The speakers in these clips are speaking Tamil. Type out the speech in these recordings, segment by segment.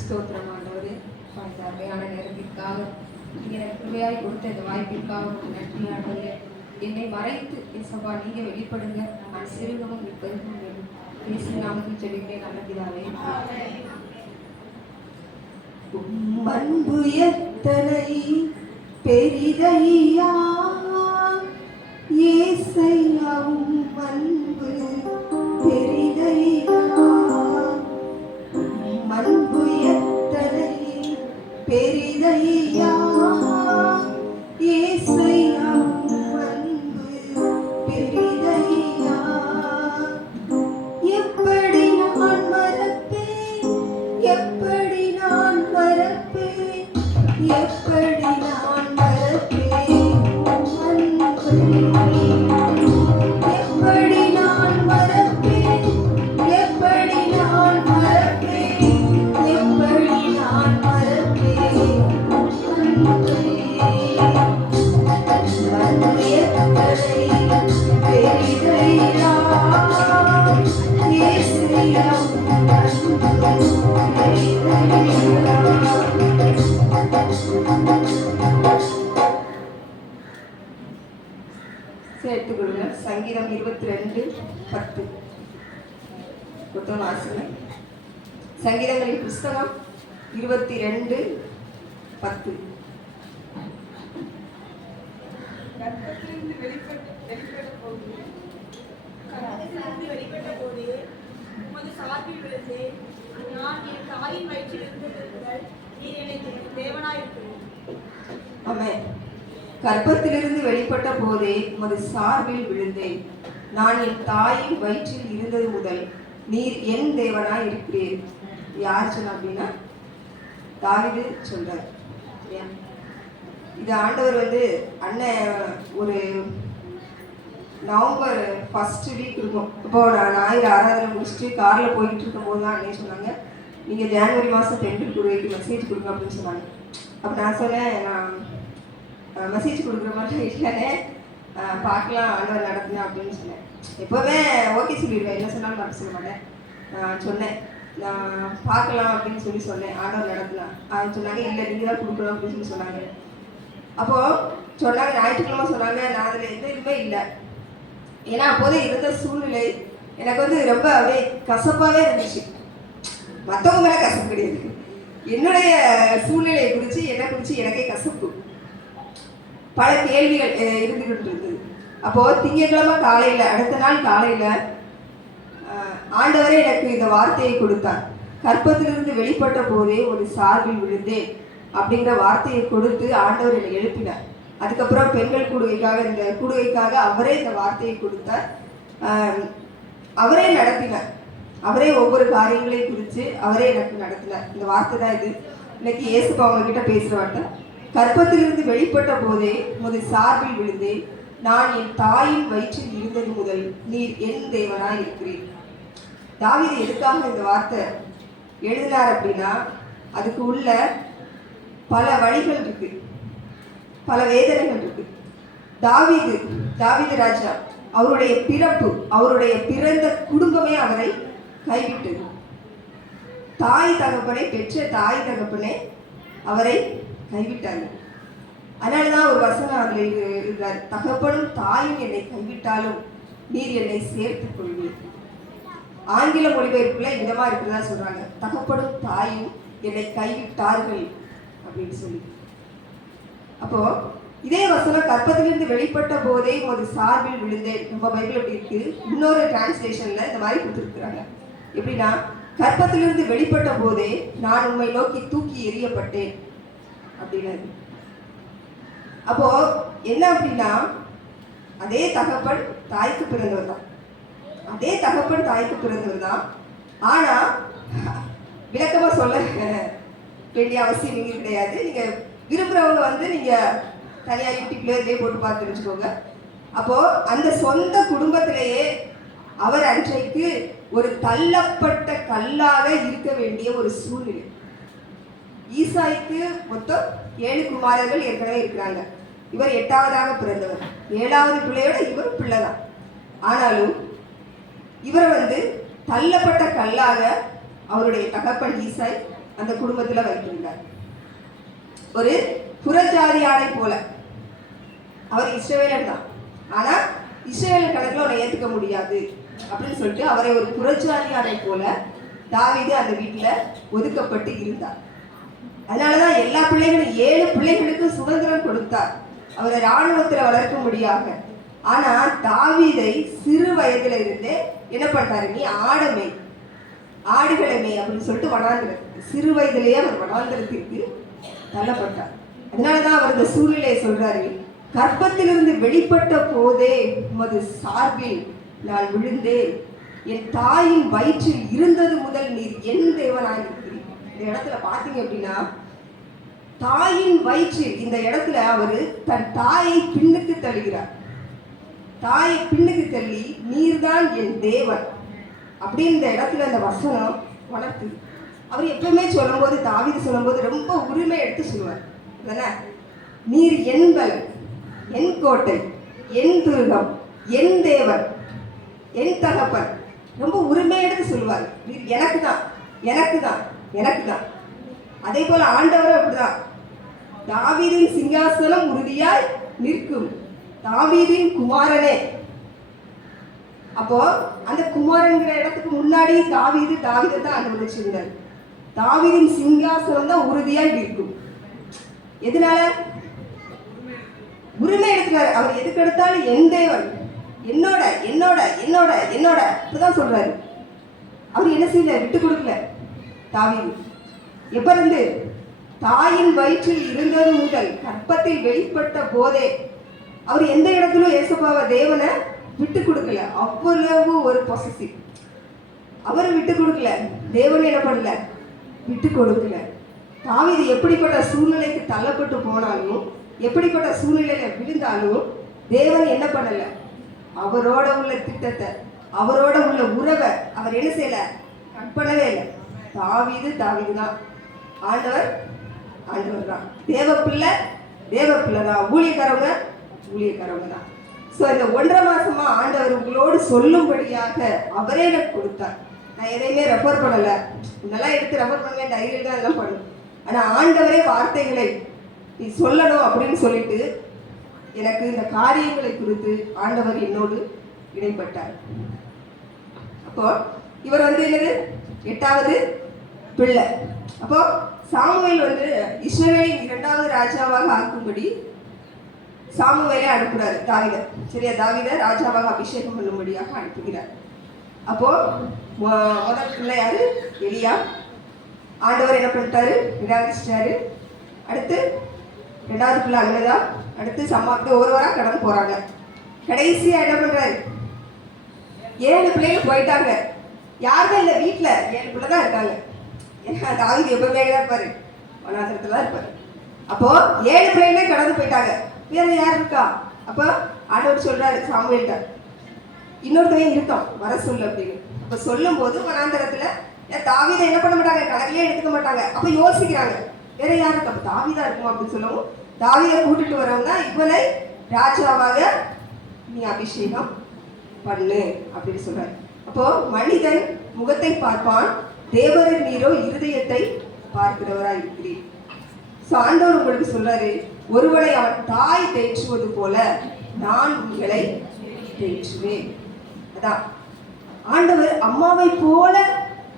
ஸ்தோத்திரம் ஆண்டவரே. இந்த அருமையான நேரத்திற்காக நீங்கள் எனக்கு கிருபையாய் கொடுத்த இந்த வாய்ப்பிற்காக உங்களுக்கு நன்றி ஆண்டவரே. என்னை மறைத்து இயேசுவா நீங்க வெளிப்படுங்க, நான் சிறுகவும் இப்பெருகும் வேண்டும். இயேசு நாமத்தில் ஜெபிக்கிறேன் நல்ல பிதாவே. அன்பு எத்தனை பெரிதையா இயேசையா, அன்பு பெரிதையா, அன்பு எத்தனை பெரிதையா இயேசையா, அன்பு பெரிதையா. எப்படி நான் மறப்பேன், எப்படி நான் மறப்பேன், எப்படி நான் மறப்பேன் அன்பை. எப்படி நான் மறப்பேன், எப்படி நான் மறப்பேன், எப்படி நான் மறப்பேன் அன்பை. அன்பு எத்தனை பெரிதையா இயேசையா, சேர்த்துக் கொள்ளுங்க. சங்கீதம் 22:10 புத்தகம் வாசிங்க. சங்கீதங்களின் புஸ்தகம் 22:10. கர்ப்பத்திலிருந்து வெளிப்பட்ட போது உமது சார்பில் விழுந்து நான் என் தாயின் வயிற்றில் இருந்ததிருந்தால் நீர் எனக்கு தேவனாயிருக்கிறீர். ஆமென். கர்ப்பத்திலிருந்து வெளிப்பட்ட போதே உமது சார்பில் விழுந்தேன். நான் என் தாயின் வயிற்றில் இருந்தது முதல் நீர் என் தேவனாய் இருக்கிறீர். யார் சொன்ன அப்படின்னா தாவீது சொல்றார். இது ஆண்டவர் அண்ணன் ஒரு நவம்பர் 1st வீக் இருக்கும். இப்போ நான் ஞாயிறு ஆராதனை முடிச்சுட்டு காரில் போய்கிட்டு இருக்கும் போது தான் அண்ணே சொன்னாங்க, நீங்கள் ஜனவரி மாதம் பெண்கள் குழுவைக்கு மெசேஜ் கொடுங்க அப்படின்னு சொன்னாங்க. அப்போ நான் சொன்னேன், நான் மெசேஜ் கொடுக்குற மாதிரி இல்லைன்னே, பார்க்கலாம் ஆண்டவர் நடத்தினேன் அப்படின்னு சொன்னேன். எப்போவுமே ஓகே சொல்லிடுவேன், என்ன சொன்னாலும் மறக்க சொல்ல மாட்டேன். நான் சொன்னேன், நான் பார்க்கலாம் அப்படின்னு சொன்னேன். ஆண்டவர் நடத்தினேன். அது சொன்னாங்க, இல்லை நீங்கள் தான் கொடுக்கணும் அப்படின்னு சொன்னாங்க. அப்போது சொன்னாங்க, ஞாயிற்றுக்கிழமை சொன்னாங்க. நான் அதில் எந்த இதுவுமே இல்லை. ஏன்னா அப்போதே இருந்த சூழ்நிலை எனக்கு ரொம்ப அப்படியே கசப்பாகவே இருந்துச்சு. மற்றவங்க மேலே கசப்பு கிடையாது, என்னுடைய சூழ்நிலையை குறித்து என்னை குறித்து எனக்கே கசப்பு. பல கேள்விகள் இருந்துகிட்டு இருந்தது. அப்போது திங்கட்கிழமை காலையில், அடுத்த நாள் காலையில் ஆண்டவரே எனக்கு இந்த வார்த்தையை கொடுத்தார். கர்ப்பத்திலிருந்து வெளிப்பட்ட போதே ஒரு சார்பில் விழுந்தேன் அப்படிங்கிற வார்த்தையை கொடுத்து ஆண்டவர் என்னை எழுப்பினார். அதுக்கப்புறம் பெண்கள் கூடுகைக்காக, இந்த கூடுகைக்காக அவரே இந்த வார்த்தையை கொடுத்தார். அவரே நடத்தினார். அவரே ஒவ்வொரு காரியங்களையும் குறித்து அவரே எனக்கு நடத்தினார். இந்த வார்த்தை தான் இது. இன்னைக்கு இயேசுப்பா அவங்ககிட்ட பேசுகிற வார்த்தை. கர்ப்பத்திலிருந்து வெளிப்பட்ட போதே உமது சார்பில் விழுந்தேன். நான் என் தாயின் வயிற்றில் இருந்தது முதல் நீர் என் தேவனாய் இருக்கிறீர். தாவீது எதுக்காக இந்த வார்த்தை எழுதினார் அப்படின்னா, அதுக்கு உள்ள பல வழிகள் இருக்கு, பல வேதனைகள் இருக்கு. தாவீது ராஜா, அவருடைய பிறப்பு, அவருடைய பிறந்த குடும்பமே அவரை கைவிட்டது. தாய் தகப்பனை, பெற்ற தாய் தகப்பனே அவரை கைவிட்டாங்க. அதனாலதான் ஒரு வசனம் அதில் இருக்கிறார், தகப்பனும் தாயும் என்னை கைவிட்டாலும் நீர் என்னை சேர்த்துக் கொள்வீர். ஆங்கில மொழிபெயர்ப்புல இதமா இருக்கிறதா சொல்றாங்க, தகப்பனும் தாயும் என்னை கைவிட்டார்கள் அப்படின்னு சொல்லி. அப்போ இதே வசனம் கர்ப்பத்திலிருந்து வெளிப்பட்ட போதே ஒரு சார்பில் விழுந்தேன், நம்ம பைபிள் எப்படி இருக்கு, இன்னொரு டிரான்ஸ்லேஷன்ல இந்த மாதிரி கொடுத்துருக்குறாங்க. எப்படின்னா, கர்ப்பத்திலிருந்து வெளிப்பட்ட போதே நான் உம்மை நோக்கி தூக்கி எறியப்பட்டேன் அப்படின்னு. அப்போ என்ன அப்படின்னா, அதே தகப்பன் தாய்க்கு பிறந்தவர் தான், அதே தகப்பன் தாய்க்கு பிறந்தவர் தான். ஆனா விளக்கமா சொல்ல வேண்டிய அவசியம் இங்கே கிடையாது. நீங்க விரும்புறவங்க நீங்க தனியா யூடியூப்ல இதே போட்டு பார்த்து வச்சுக்கோங்க. அப்போ அந்த சொந்த குடும்பத்திலேயே அவர் அன்றைக்கு ஒரு தள்ளப்பட்ட கல்லாக இருக்க வேண்டிய ஒரு சூழ்நிலை. ஈசாய்க்கு மொத்தம் 7 குமாரர்கள் ஏற்கனவே இருக்கிறாங்க. இவர் 8ஆவதாக பிறந்தவர். 7ஆவது பிள்ளையோட இவர் பிள்ளைதான். ஆனாலும் இவர் தள்ளப்பட்ட கல்லாக அவருடைய தகப்பன் ஈசாய் அந்த குடும்பத்துல வைத்திருந்தார். ஒரு புறஜாதியாரை போல. அவர் இஸ்ரவேலன் தான், ஆனா இஸ்ரவேல் கணக்குல அவனை ஏத்துக்க முடியாது அப்படின்னு சொல்லிட்டு அவரை ஒரு புறஜாதியாரை போல தாவீது அந்த வீட்டுல ஒதுக்கப்பட்டு இருந்தார். அதனாலதான் எல்லா பிள்ளைகளும் 7 பிள்ளைகளுக்கு சுதந்திரம் கொடுத்தார் அவரை இராணுவத்துல வளர்க்கும்படியாக. ஆனா தாவீதை சிறு வயதுல இருந்தே என்ன பண்றாரு, நீ ஆடுகளை அப்படின்னு சொல்லிட்டு வனாந்திர சிறு வயதிலேயே அவர் வனாந்திரத்திற்கு தள்ளப்பட்டார். அதனாலதான் அவர் இந்த சூழ்நிலையை சொல்றாரு, கர்ப்பத்திலிருந்து வெளிப்பட்ட போதே உமது சார்பில் நான் விழுந்தேன், என் தாயின் வயிற்றில் இருந்தது முதல் நீர் என் தேவனாய் இருக்கிறீர். இந்த இடத்துல பாத்தீங்க அப்படின்னா தாயின் வயிற்றில், இந்த இடத்துல அவரு தன் தாயை பின்னுக்கு தள்ளுகிறார். தாயை பின்னுக்கு தள்ளி நீர்தான் என் தேவன் அப்படின்னு இந்த இடத்துல அந்த வசனம் உணர்த்து. அவர் எப்பவுமே சொல்லும்போது, தாவீது சொல்லும்போது ரொம்ப உரிமை எடுத்து சொல்லுவார். நீர் என் பலன், என் கோட்டை, என் துருகம், என் தேவன், என் தகப்பன், ரொம்ப உரிமை எடுத்து சொல்லுவார். நீர் எனக்கு தான், எனக்கு தான், எனக்கு தான். அதே போல ஆண்டவரும் அப்படிதான். தாவீதின் சிங்காசனம் உறுதியாய் நிற்கும், தாவீதின் குமாரனே. அப்போ அந்த குமாரன்கிற இடத்துக்கு முன்னாடி தாவீதை தான் அனுபவிச்சிருந்தார். தாவீதின் சிங்காசனம் தான் உறுதியாய் நிற்கும். எதனால? உரிமை எடுக்கிறாரு. அவர் எதுக்கு எடுத்தாலும் என் தேவன், என்னோட என்னோட என்னோட என்னோட இப்பதான் சொல்றாரு. அவர் என்ன செய்யல, விட்டு கொடுக்கல. தாவீது எப்ப இருந்து, தாயின் வயிற்றில் இருந்தது முதல் கற்பத்தில் வெளிப்பட்ட போதே அவர் எந்த இடத்திலும் ஏசப்பாவை தேவனை விட்டு கொடுக்கல. அவ்வளவு ஒரு பொசசிவ். அவர் விட்டு கொடுக்கல, தேவன் என்ன பண்ணல, விட்டு கொடுக்கல. தாவீது எப்படிப்பட்ட சூழ்நிலைக்கு தள்ளப்பட்டு போனாலும், எப்படிப்பட்ட சூழ்நிலையில விழுந்தாலும் தேவன் என்ன பண்ணல, அவரோட உள்ள திட்டத்தை, அவரோட உள்ள உறவை அவர் என்ன செய்யல, கட் பண்ணவே இல்லை. தாவீது தான், ஆண்டவர் தான், தேவ பிள்ளை தான், ஊழியக்காரவங்க தான். ஸோ இந்த 1.5 மாசமா ஆண்டவர் உங்களோடு சொல்லும்படியாக அவரே எனக்கு கொடுத்தார். நான் எதையுமே ரெஃபர் பண்ணலை, இதெல்லாம் எடுத்து ரெஃபர் பண்ணுவேன், டைரியில் தான் எல்லாம் பண்ணுவேன். ஆனால் ஆண்டவரே வார்த்தைகளை நீ சொல்லணும் அப்படின்னு சொல்லிட்டு எனக்கு இந்த காரியங்களை குறித்து ஆண்டவர் என்னோடு இடைப்பட்டார். அப்போ இவர் என்னது, 8வது பிள்ளை. அப்போ சாமுவேல் இஸ்ரவேலின் 2வது ராஜாவாக ஆக்கும்படி சாமுவேலை அனுப்புறாரு தாவீதை. சரியா, தாவீதை ராஜாவாக அபிஷேகம் பண்ணும்படியாக அனுப்புகிறார். அப்போ முதல் பிள்ளை யாரு, எலியா. ஆண்டவர் என்ன பண்ணிட்டாரு, நிராகரிச்சிட்டாரு. அடுத்து 2வது பிள்ளை அங்கதா. அடுத்து சம்மாக்கு ஒருவரா கடந்து போறாங்க. கடைசியா என்ன பண்றாரு, 7 பிள்ளைகள் போயிட்டாங்க. யாருமே இல்லை வீட்டுல, 7 பிள்ளை தான் இருக்காங்க. ஏன்னா தாவீது எப்பவுமே தான் இருப்பாரு, வனாந்திரத்துல தான் இருப்பாரு. அப்போ 7 பிள்ளைகளே கடந்து போயிட்டாங்க, வேற யார் இருக்கா? அப்போ ஆண்டவர் சொல்றாரு சாமுவேல்கிட்ட, இன்னொருத்தவங்க இருக்கான் வர சொல்லு அப்படின்னு. அப்ப சொல்லும் போது வனாந்திரத்துல தாவீதை என்ன பண்ண மாட்டாங்க, கணக்கிலே எடுத்துக்க மாட்டாங்க. அப்ப யோசிக்கிறாங்க வேற யாரு இருக்கு, அப்ப தாவீதா இருக்கும் அப்படின்னு சொல்லவும் தாவீதை கூட்டிட்டு வரவங்க இவனை ராஜாவாக நீ அபிஷேகம் பண்ணு அப்படின்னு சொல்றாரு. அப்போ மனிதன் முகத்தை பார்ப்பான், தேவரின் நீரோ இருதயத்தை பார்க்கிறவராய் இருக்கிறீர். ஸோ ஆண்டவர் உங்களுக்கு சொல்றாரு, ஒருவனை அவன் தாய் தேற்றுவது போல நான் உங்களை தேற்றுவேன். அதான் ஆண்டவர் அம்மாவை போல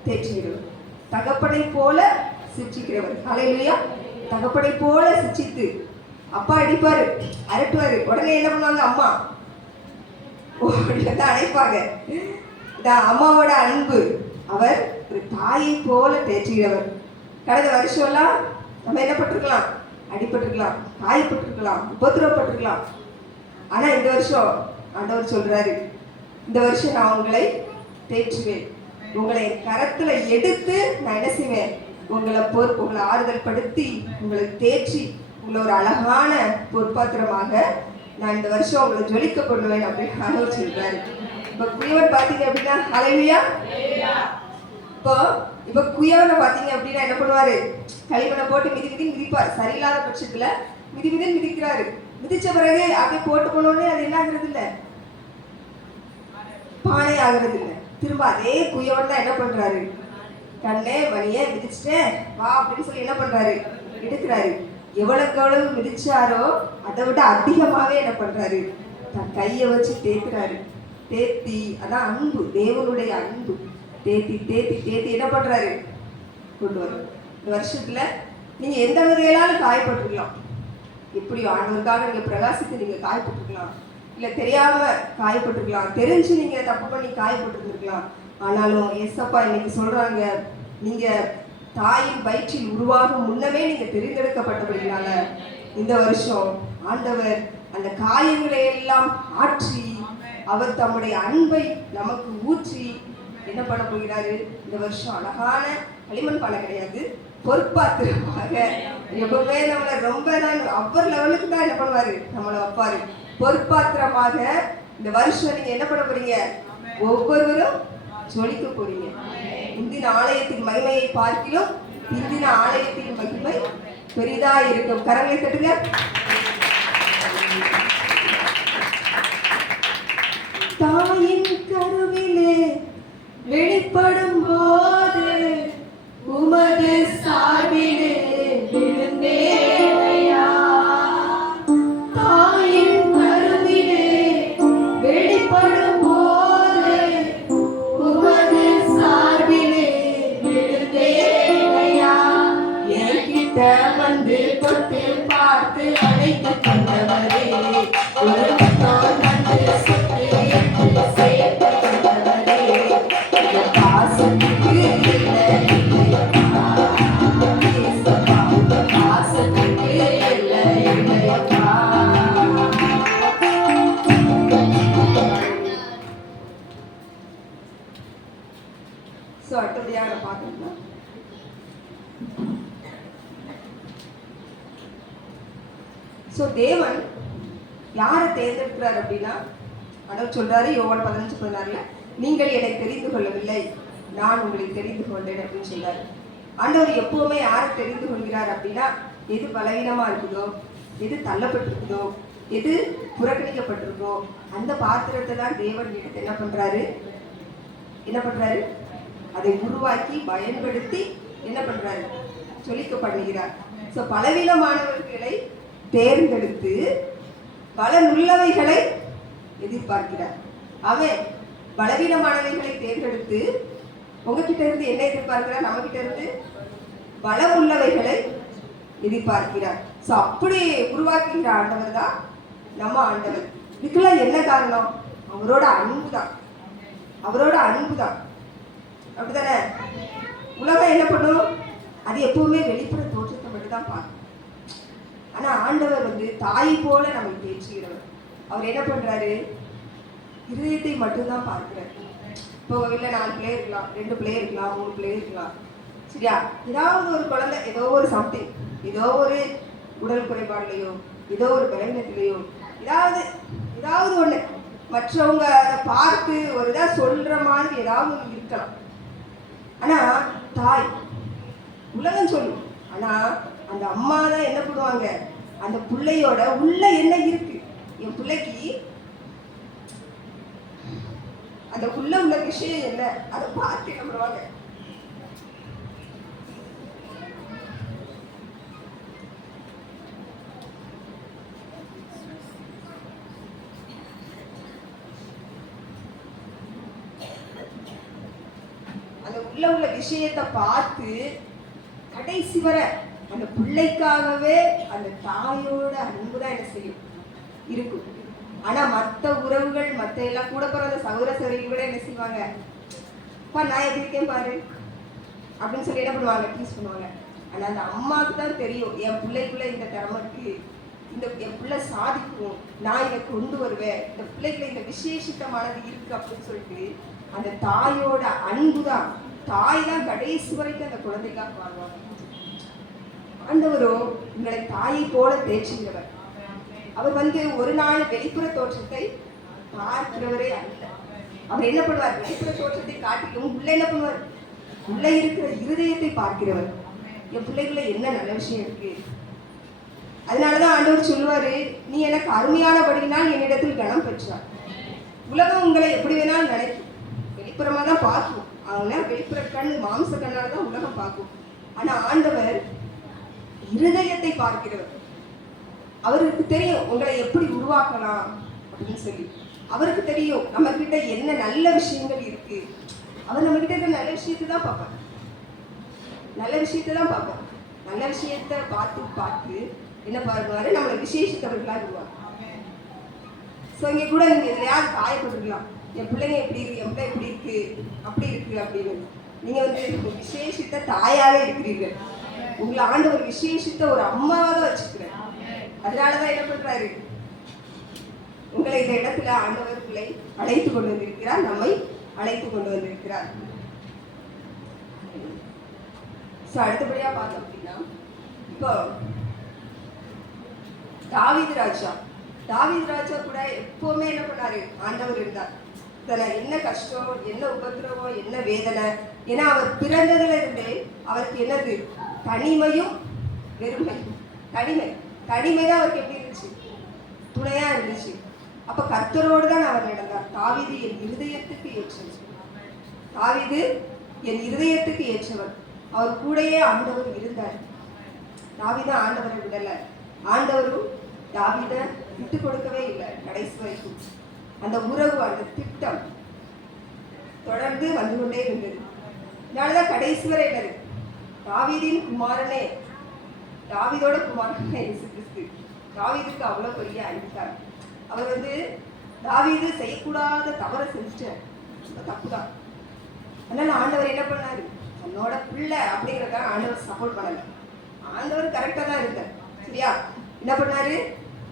தேற்றுகிறவர், தகப்பனை போல சிரிச்சிக்கிறவர். ஹல்லேலூயா. தகப்பனை போல சிரிச்சித்து அப்பா அடிப்பாரு, அரட்டுவாரு, உடனே என்ன பண்ணுவாங்க, அம்மா அழைப்பாங்க. அம்மாவோட அன்பு, அவர் ஒரு தாயை போல தேற்றுகிறவர். கடந்த வருஷம்லாம் நம்ம என்ன பட்டிருக்கலாம், அடிபட்டிருக்கலாம், காயப்பட்டிருக்கலாம், உபத்திரவப்பட்டிருக்கலாம். ஆனா இந்த வருஷம் ஆண்டவர் சொல்றாரு, இந்த வருஷம் நான் உங்களை தேற்றுவேன், உங்களை கரத்துல எடுத்து நான் என்ன செய்வேன், உங்களை ஆறுதல் படுத்தி உங்களை தேற்றி உங்களை ஒரு அழகான பொற்பாத்திரமாக நான் இந்த வருஷம் உங்களை ஜொலிக்க பண்ணுவேன் அப்படின்னு ஆண்டவர் சொல்றாரு. இப்ப குயவன் பாத்தீங்க அப்படின்னா, ஹல்லேலூயா. இப்ப குயவனை பாத்தீங்க அப்படின்னா என்ன பண்ணுவாரு, களிமண்ணை போட்டு மிதிப்பார். சரியில்லாத பட்சத்துல மிதிக்கிறாரு. மிதிச்ச பிறகு அப்படியே போட்டு போனோடனே அது என்ன ஆகுறது இல்லை, பானை ஆகுறது இல்லை. திரும்ப அதே குயவன் தான் என்ன பண்றாரு, கண்ணே மணியே மிதிச்சிட்டேன் வா அப்படின்னு சொல்லி என்ன பண்றாரு, எடுக்கிறாரு. எவ்வளவுக்கு எவ்வளவு மிதிச்சாரோ அதை விட அதிகமாவே என்ன பண்றாரு, தன் கையை வச்சு தேய்க்கிறாரு. தேத்தி, அதான் அன்பு, தேவனுடைய அன்பு. தேத்தி தேத்தி தேத்தி என்ன பண்றாரு, கொண்டு வரும். இந்த வருஷத்துல நீங்க எந்த வகையிலாலும் காயப்பட்டிருக்கலாம். எப்படி ஆண்டவருக்காக நீங்க பிரகாசித்து நீங்க காயப்பட்டிருக்கலாம், இல்ல தெரியாம காயப்பட்டிருக்கலாம், தெரிஞ்சு நீங்க தப்பு பண்ணி காயப்பட்டிருந்திருக்கலாம். ஆனாலும் எஸ்அப்பா இன்னைக்கு சொல்றாங்க, நீங்க தாயின் வயிற்றில் உருவாகும் முன்னமே நீங்க தெரிந்தெடுக்கப்பட்டபடினால இந்த வருஷம் ஆண்டவர் அந்த காயங்களை எல்லாம் ஆற்றி அவர் தம்முடைய அன்பை நமக்கு ஊற்றி என்ன பண்ண போகிறாரு, இந்த வருஷம் அழகான களிமண் பானை கிடையாது, பொற்பாத்திரமாக எப்பவுமே நம்மளை ரொம்ப அப்பர் லெவலுக்கு தான் என்ன பண்ணுவாரு, நம்மளை வைப்பாரு. பொற்பாத்திரமாக இந்த வருஷம் நீங்க என்ன பண்ண போறீங்க, ஒவ்வொருவரும் ஜொலிக்க போறீங்க. முந்தின ஆலயத்தின் மகிமையை பார்க்கிலும் பிந்தின ஆலயத்தின் மகிமை பெரிதா இருக்கும். கரங்களை தட்டுங்க. தாயின் கருவிலே வெளிப்படும் போது உமது சார்பிலே விழுந்தேனையா. தாயின் கருவிலே வெளிப்படும் போது உமது சார்பிலே விழுந்தேனையா. என்கிட்ட வந்து தொட்டு பார்த்து அழைத்து கொண்டவரே, ஒரு முத்தம் வந்து சொட்டு என்று சேர்த்து கொண்டவரே, இந்த பாசத்துக்கு இல்லை இல்லையப்பா, ஏசப்பா, இந்த பாசத்துக்கு இல்லை இல்லையப்பா. ஸோ அடுத்ததையாக பார்க்கணும்னா ஸோ தேவன் யாரை தேர்ந்தெடுக்கிறார் அப்படின்னா, ஆண்டவர் சொல்றாரு யோவான் 15:16, நீங்கள் என்னை தெரிந்து கொள்ளவில்லை, நான் உங்களை தெரிந்து கொண்டேன் அப்படின்னு சொல்றாரு. ஆண்டவர் எப்பவுமே யாரை தெரிந்து கொள்கிறார் அப்படின்னா, எது பலவீனமா இருக்குதோ, எது தள்ளப்பட்டிருக்குதோ, எது புறக்கணிக்கப்பட்டிருக்கோ அந்த பாத்திரத்தை தான் தேவன் எடுத்து என்ன பண்றாரு, அதை உருவாக்கி பயன்படுத்தி என்ன பண்றாரு, ஜொலிக்க பண்ணுகிறார். ஸோ பலவீனமானவர்களை தேர்ந்தெடுத்து பலனுள்ளவைகளை எதிர்பார்க்கிறார். அவன் பலவீனமானவைகளை தேர்ந்தெடுத்து உங்ககிட்ட இருந்து என்ன எதிர்பார்க்கிறார், நம்ம கிட்ட இருந்து பலமுள்ளவைகளை எதிர்பார்க்கிறார். ஸோ அப்படி உருவாக்குகிற ஆண்டவர் தான் நம்ம ஆண்டவர். இதுக்கெல்லாம் என்ன காரணம், அவரோட அன்பு தான், அவரோட அன்பு தான். அப்படித்தானே? உலகம் என்ன பண்ணும், அது எப்பவுமே வெளிப்புற தோற்றத்தை மட்டும் தான் பார்க்கும். ஆனா ஆண்டவர் வந்து தாய் போல நம்மை தேற்றுகிறவர். அவர் என்ன பண்றாரு, இருதயத்தை மட்டும்தான் பார்க்கிறார். இப்போ வீட்டில் 4 பிள்ளைங்க இருக்கலாம், 2 பிள்ளைங்க இருக்கலாம், 3 பிள்ளைங்க இருக்கலாம், சரியா? ஏதாவது ஒரு குழந்தை ஏதோ ஒரு சம்திங், ஏதோ ஒரு உடல் குறைபாடுலையோ, ஏதோ ஒரு பலவீனத்திலையோ, ஏதாவது ஒண்ணு மற்றவங்க அதை பார்த்து ஒரு இதாக சொல்ற மாதிரி ஏதாவது ஒன்று இருக்கலாம். ஆனா தாய் உலகம் சொல்லும், ஆனா அந்த அம்மா தான் என்ன பண்ணுவாங்க, அந்த பிள்ளையோட உள்ள என்ன இருக்கு, என் பிள்ளைக்கு அந்த உள்ள விஷயம் என்ன, அதை பார்த்து என்ன பண்ணுவாங்க. அந்த உள்ள விஷயத்தை பார்த்து கடைசி வரை அந்த பிள்ளைக்காகவே அந்த தாயோட அன்பு தான் என்ன செய்யும், இருக்கும். ஆனா மற்ற உறவுகள், மற்ற எல்லாம் கூட பிறந்த சகோதர சகோதரிகள் கூட என்ன செய்வாங்க, பா நான் எப்படி இருக்கேன் பாரு அப்படின்னு சொல்லி என்ன பண்ணுவாங்க, டீஸ் பண்ணுவாங்க. ஆனா அந்த அம்மாவுக்கு தான் தெரியும், என் பிள்ளைக்குள்ள இந்த திறமை இருக்கு, என் பிள்ளை சாதிக்கும், நான் இதை கொண்டு வருவேன், இந்த பிள்ளைக்குள்ள இந்த விசேஷித்தமானது இருக்கு அப்படின்னு சொல்லிட்டு அந்த தாயோட அன்பு தான், தாய் தான் கடைசி வரைக்கும் அந்த குழந்தைக்காக வாழ்வாங்க. ஆண்டவரோ உங்களை தாயை போல தேற்றுகிறவர். அவர் வந்து ஒரு நாள் வெளிப்புற தோற்றத்தை பார்க்கிறவரே அல்ல. அவர் என்ன பண்ணுவார், வெளிப்புற தோற்றத்தை காட்டிலும் உள்ள என்ன பண்ணுவார், உள்ள இருக்கிற இருதயத்தை பார்க்கிறவர். என் பிள்ளைக்குள்ள என்ன நல்ல விஷயம் இருக்கு. அதனாலதான் ஆண்டவர் சொல்லுவாரு, நீ எனக்கு அருமையானபடினால் என்னிடத்தில் கனம் பெற்றார். உலகம் உங்களை எப்படி வேணாலும் நினைக்கும், வெளிப்புறமா தான் பார்க்கும், அவங்க வெளிப்புற கண் மாம்ச கண்ணால தான் உலகம் பார்க்கும். ஆனா ஆண்டவர் இருதயத்தை பார்க்கிறவர். அவருக்கு தெரியும் உங்களை எப்படி உருவாக்கலாம் அப்படின்னு சொல்லி. அவருக்கு தெரியும் நம்ம கிட்ட என்ன நல்ல விஷயங்கள் இருக்கு. அவர் நம்ம கிட்ட இருக்க நல்ல விஷயத்தை தான் பார்ப்பார். நல்ல விஷயத்தை தான் பார்ப்பார். நல்ல விஷயத்தை பார்த்து என்ன பாருவாரு, நம்மளை விசேஷித்தவர்களா இருவார். ஸோ இங்கே கூட நீங்கள் எதுலையாவது காயப்பட்டுருக்கலாம், என் பிள்ளைங்க எப்படி இருக்கு, என் பிள்ளை எப்படி இருக்கு, அப்படி இருக்கு அப்படின்னு. நீங்கள் வந்து விசேஷித்த தாயாவே இருக்கிறீர்கள். உங்களை ஆண்டவர் விசேஷித்த ஒரு அம்மாவாக தான் வச்சுக்கிறேன். அதனாலதான் என்ன பண்றாரு, உங்களை இந்த இடத்துல ஆண்டவர் உங்களை அழைத்து கொண்டு வந்திருக்கிறார், நம்மை அழைத்து கொண்டு வந்திருக்கிறார். ஸோ அடுத்தபடியா பார்த்தோம் அப்படின்னா, இப்போ தாவீது ராஜா கூட எப்பவுமே என்ன பண்ணாரு, ஆண்டவர் இருந்தார். என்ன கஷ்டம், என்ன உபத்திரவம், என்ன வேதனை, ஏன்னா அவர் பிறந்ததுல இருந்தே அவருக்கு என்னது, தனிமையும் வெறுமையும். தனிமை தான் அவருக்கு எப்படி இருந்துச்சு, துணையா இருந்துச்சு. அப்ப கர்த்தரோடு தான் அவர் நடந்தார். தாவீது என் இருதயத்துக்கு ஏற்றவர். அவர் கூடயே ஆண்டவர் இருந்தார். தாவீது ஆண்டவரை விடல, ஆண்டவரும் தாவீதை விட்டு கொடுக்கவே இல்லை கடைசி வரைக்கும். அந்த உறவு, அந்த திட்டம் தொடர்ந்து வந்து கொண்டே இருந்தது. இதனாலதான் கடைசி வரை என்னது, தாவீதின் குமாரனே, தாவீதோட குமாரனே இயேசு கிறிஸ்து. தாவீதுக்கு அவ்வளவு பெரிய அடித்தார். அவர் வந்து தாவீது செய்யக்கூடாத தவறை செஞ்சுட்டார், தப்புதான். அதனால ஆண்டவர் என்ன பண்ணாரு, தன்னோட பிள்ளை அப்படிங்கிறதுக்காக ஆண்டவர் சப்போர்ட் பண்ணல. ஆண்டவர் கரெக்டா தான் இருந்தார். சரியா, என்ன பண்ணாரு,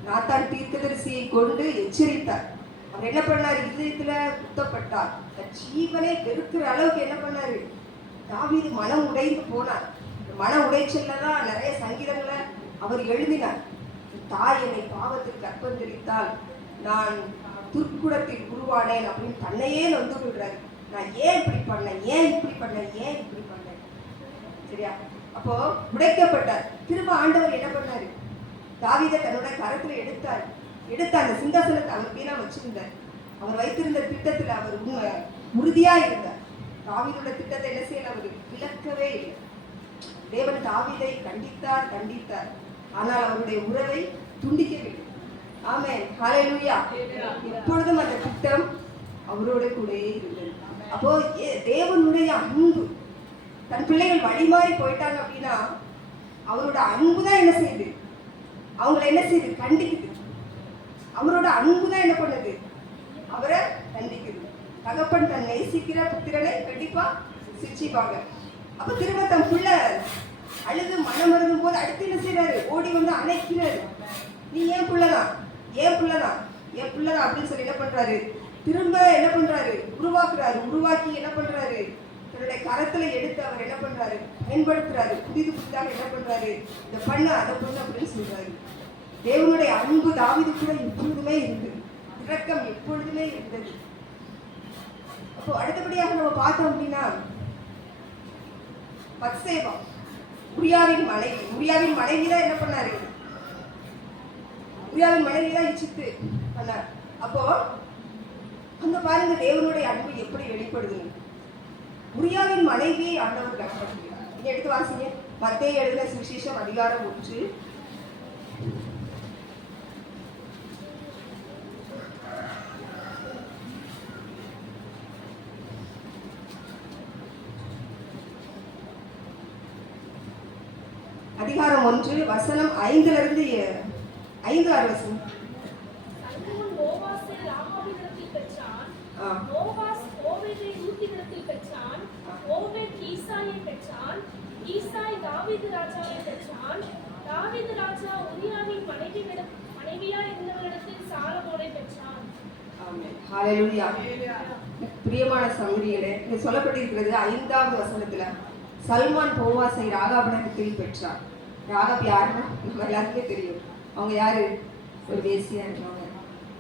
நாத்தான் தீர்க்கதரிசியை கொண்டு எச்சரித்தார். அவர் என்ன பண்ணாரு, இதயத்துல குத்தப்பட்டார். ஜீவனே வெறுக்கிற அளவுக்கு என்ன பண்ணாரு, தாவீது மனம் உடைந்து போனார். மன உடைச்சல்ல தான் நிறைய சங்கீதங்களை அவர் எழுதினார். தாய் என்னை பாவத்தில் கற்பந்தரித்தால் நான் துர்க்குடத்தில் உருவானேன் அப்படின்னு தன்னையே நொந்து கொள்றாரு. நான் ஏன் இப்படி பண்ணேன், ஏன் இப்படி பண்ணேன். சரியா, அப்போ உடைக்கப்பட்டார். திரும்ப ஆண்டவர் என்ன பண்ணாரு, தாவீதை தன்னோட கரத்துல எடுத்த அந்த சிங்காசனத்தை அவர் கீழே வச்சிருந்தார். அவர் வைத்திருந்த திட்டத்துல அவர் உறுதியா இருந்தார். தாவீதோட திட்டத்தை என்ன செய்யல, அவர் விளக்கவே இல்லை. தேவன் தாவீதை கண்டித்தார், ஆனால் அவருடைய உறவை துண்டிக்கவில்லை. ஆமென், ஹல்லேலூயா. எப்பொழுதும் அந்த திட்டம் அவரோட கூடயே இருந்தது. அப்போ தேவனுடைய அன்பு, தன் பிள்ளைகள் வழிமாறி போயிட்டாங்க அப்படின்னா அவரோட அன்பு தான் என்ன செய்யுது, அவங்களை என்ன செய்யுது, கண்டிக்குது. அவரோட அன்பு தான் என்ன பண்ணுது, அவரை கண்டிக்குது. தகப்பன் தன் நேசிக்கிற புத்திரனை கண்டிப்பா சிரிச்சிப்பாங்க. அப்ப திரும்ப தன் பிள்ளை அழுது மனம் வருதும் போது அடுத்து என்ன செய்யறாரு, ஓடி வந்து அணைக்கிறாரு. நீ ஏன் பிள்ளைதான் அப்படின்னு சொல்லி என்ன பண்றாரு, திரும்ப என்ன பண்றாரு, உருவாக்கி என்ன பண்றாரு, தன்னுடைய கரத்துல எடுத்து அவர் என்ன பண்றாரு, பயன்படுத்துறாரு. புதிதாக என்ன பண்றாரு, இந்த பண்ணு அதை பண்ணு அப்படின்னு சொல்றாரு. தேவனுடைய அன்பு தாவீது கூட எப்பொழுதுமே இருந்தது, இரக்கம் எப்பொழுதுமே இருந்தது. அப்போ அடுத்தபடியாக நம்ம பார்த்தோம் அப்படின்னா, பத்சேபா உரியாவின் மனைவி தான் என்ன பண்ணாரு, உரியாவின் மனைவி தான் இச்சித்து பண்ணார். அப்போ அங்க பாருங்க தேவனுடைய அன்பு எப்படி வெளிப்படுது. உரியாவின் மனைவியை ஆண்டவர் கனப்படுத்துகிறார். நீங்க எடுத்து வாசிங்க, மத்தேயு எழுதின சுவிசேஷம் அதிகாரம் 1. அதிகாரம் 1 வசனம் 5 6 வசனம். பிரியமான சகோதரிகளே, இங்க சொல்லப்பட்டிருக்கிறது 5வது வசனத்துல, சல்மான் போவாசை ராகாபிடத்தில் பெற்றார். ராகாப் யாருன்னா நம்ம எல்லாருக்குமே தெரியும். அவங்க யாரு, ஒரு வேசியா இருக்கிறவங்க.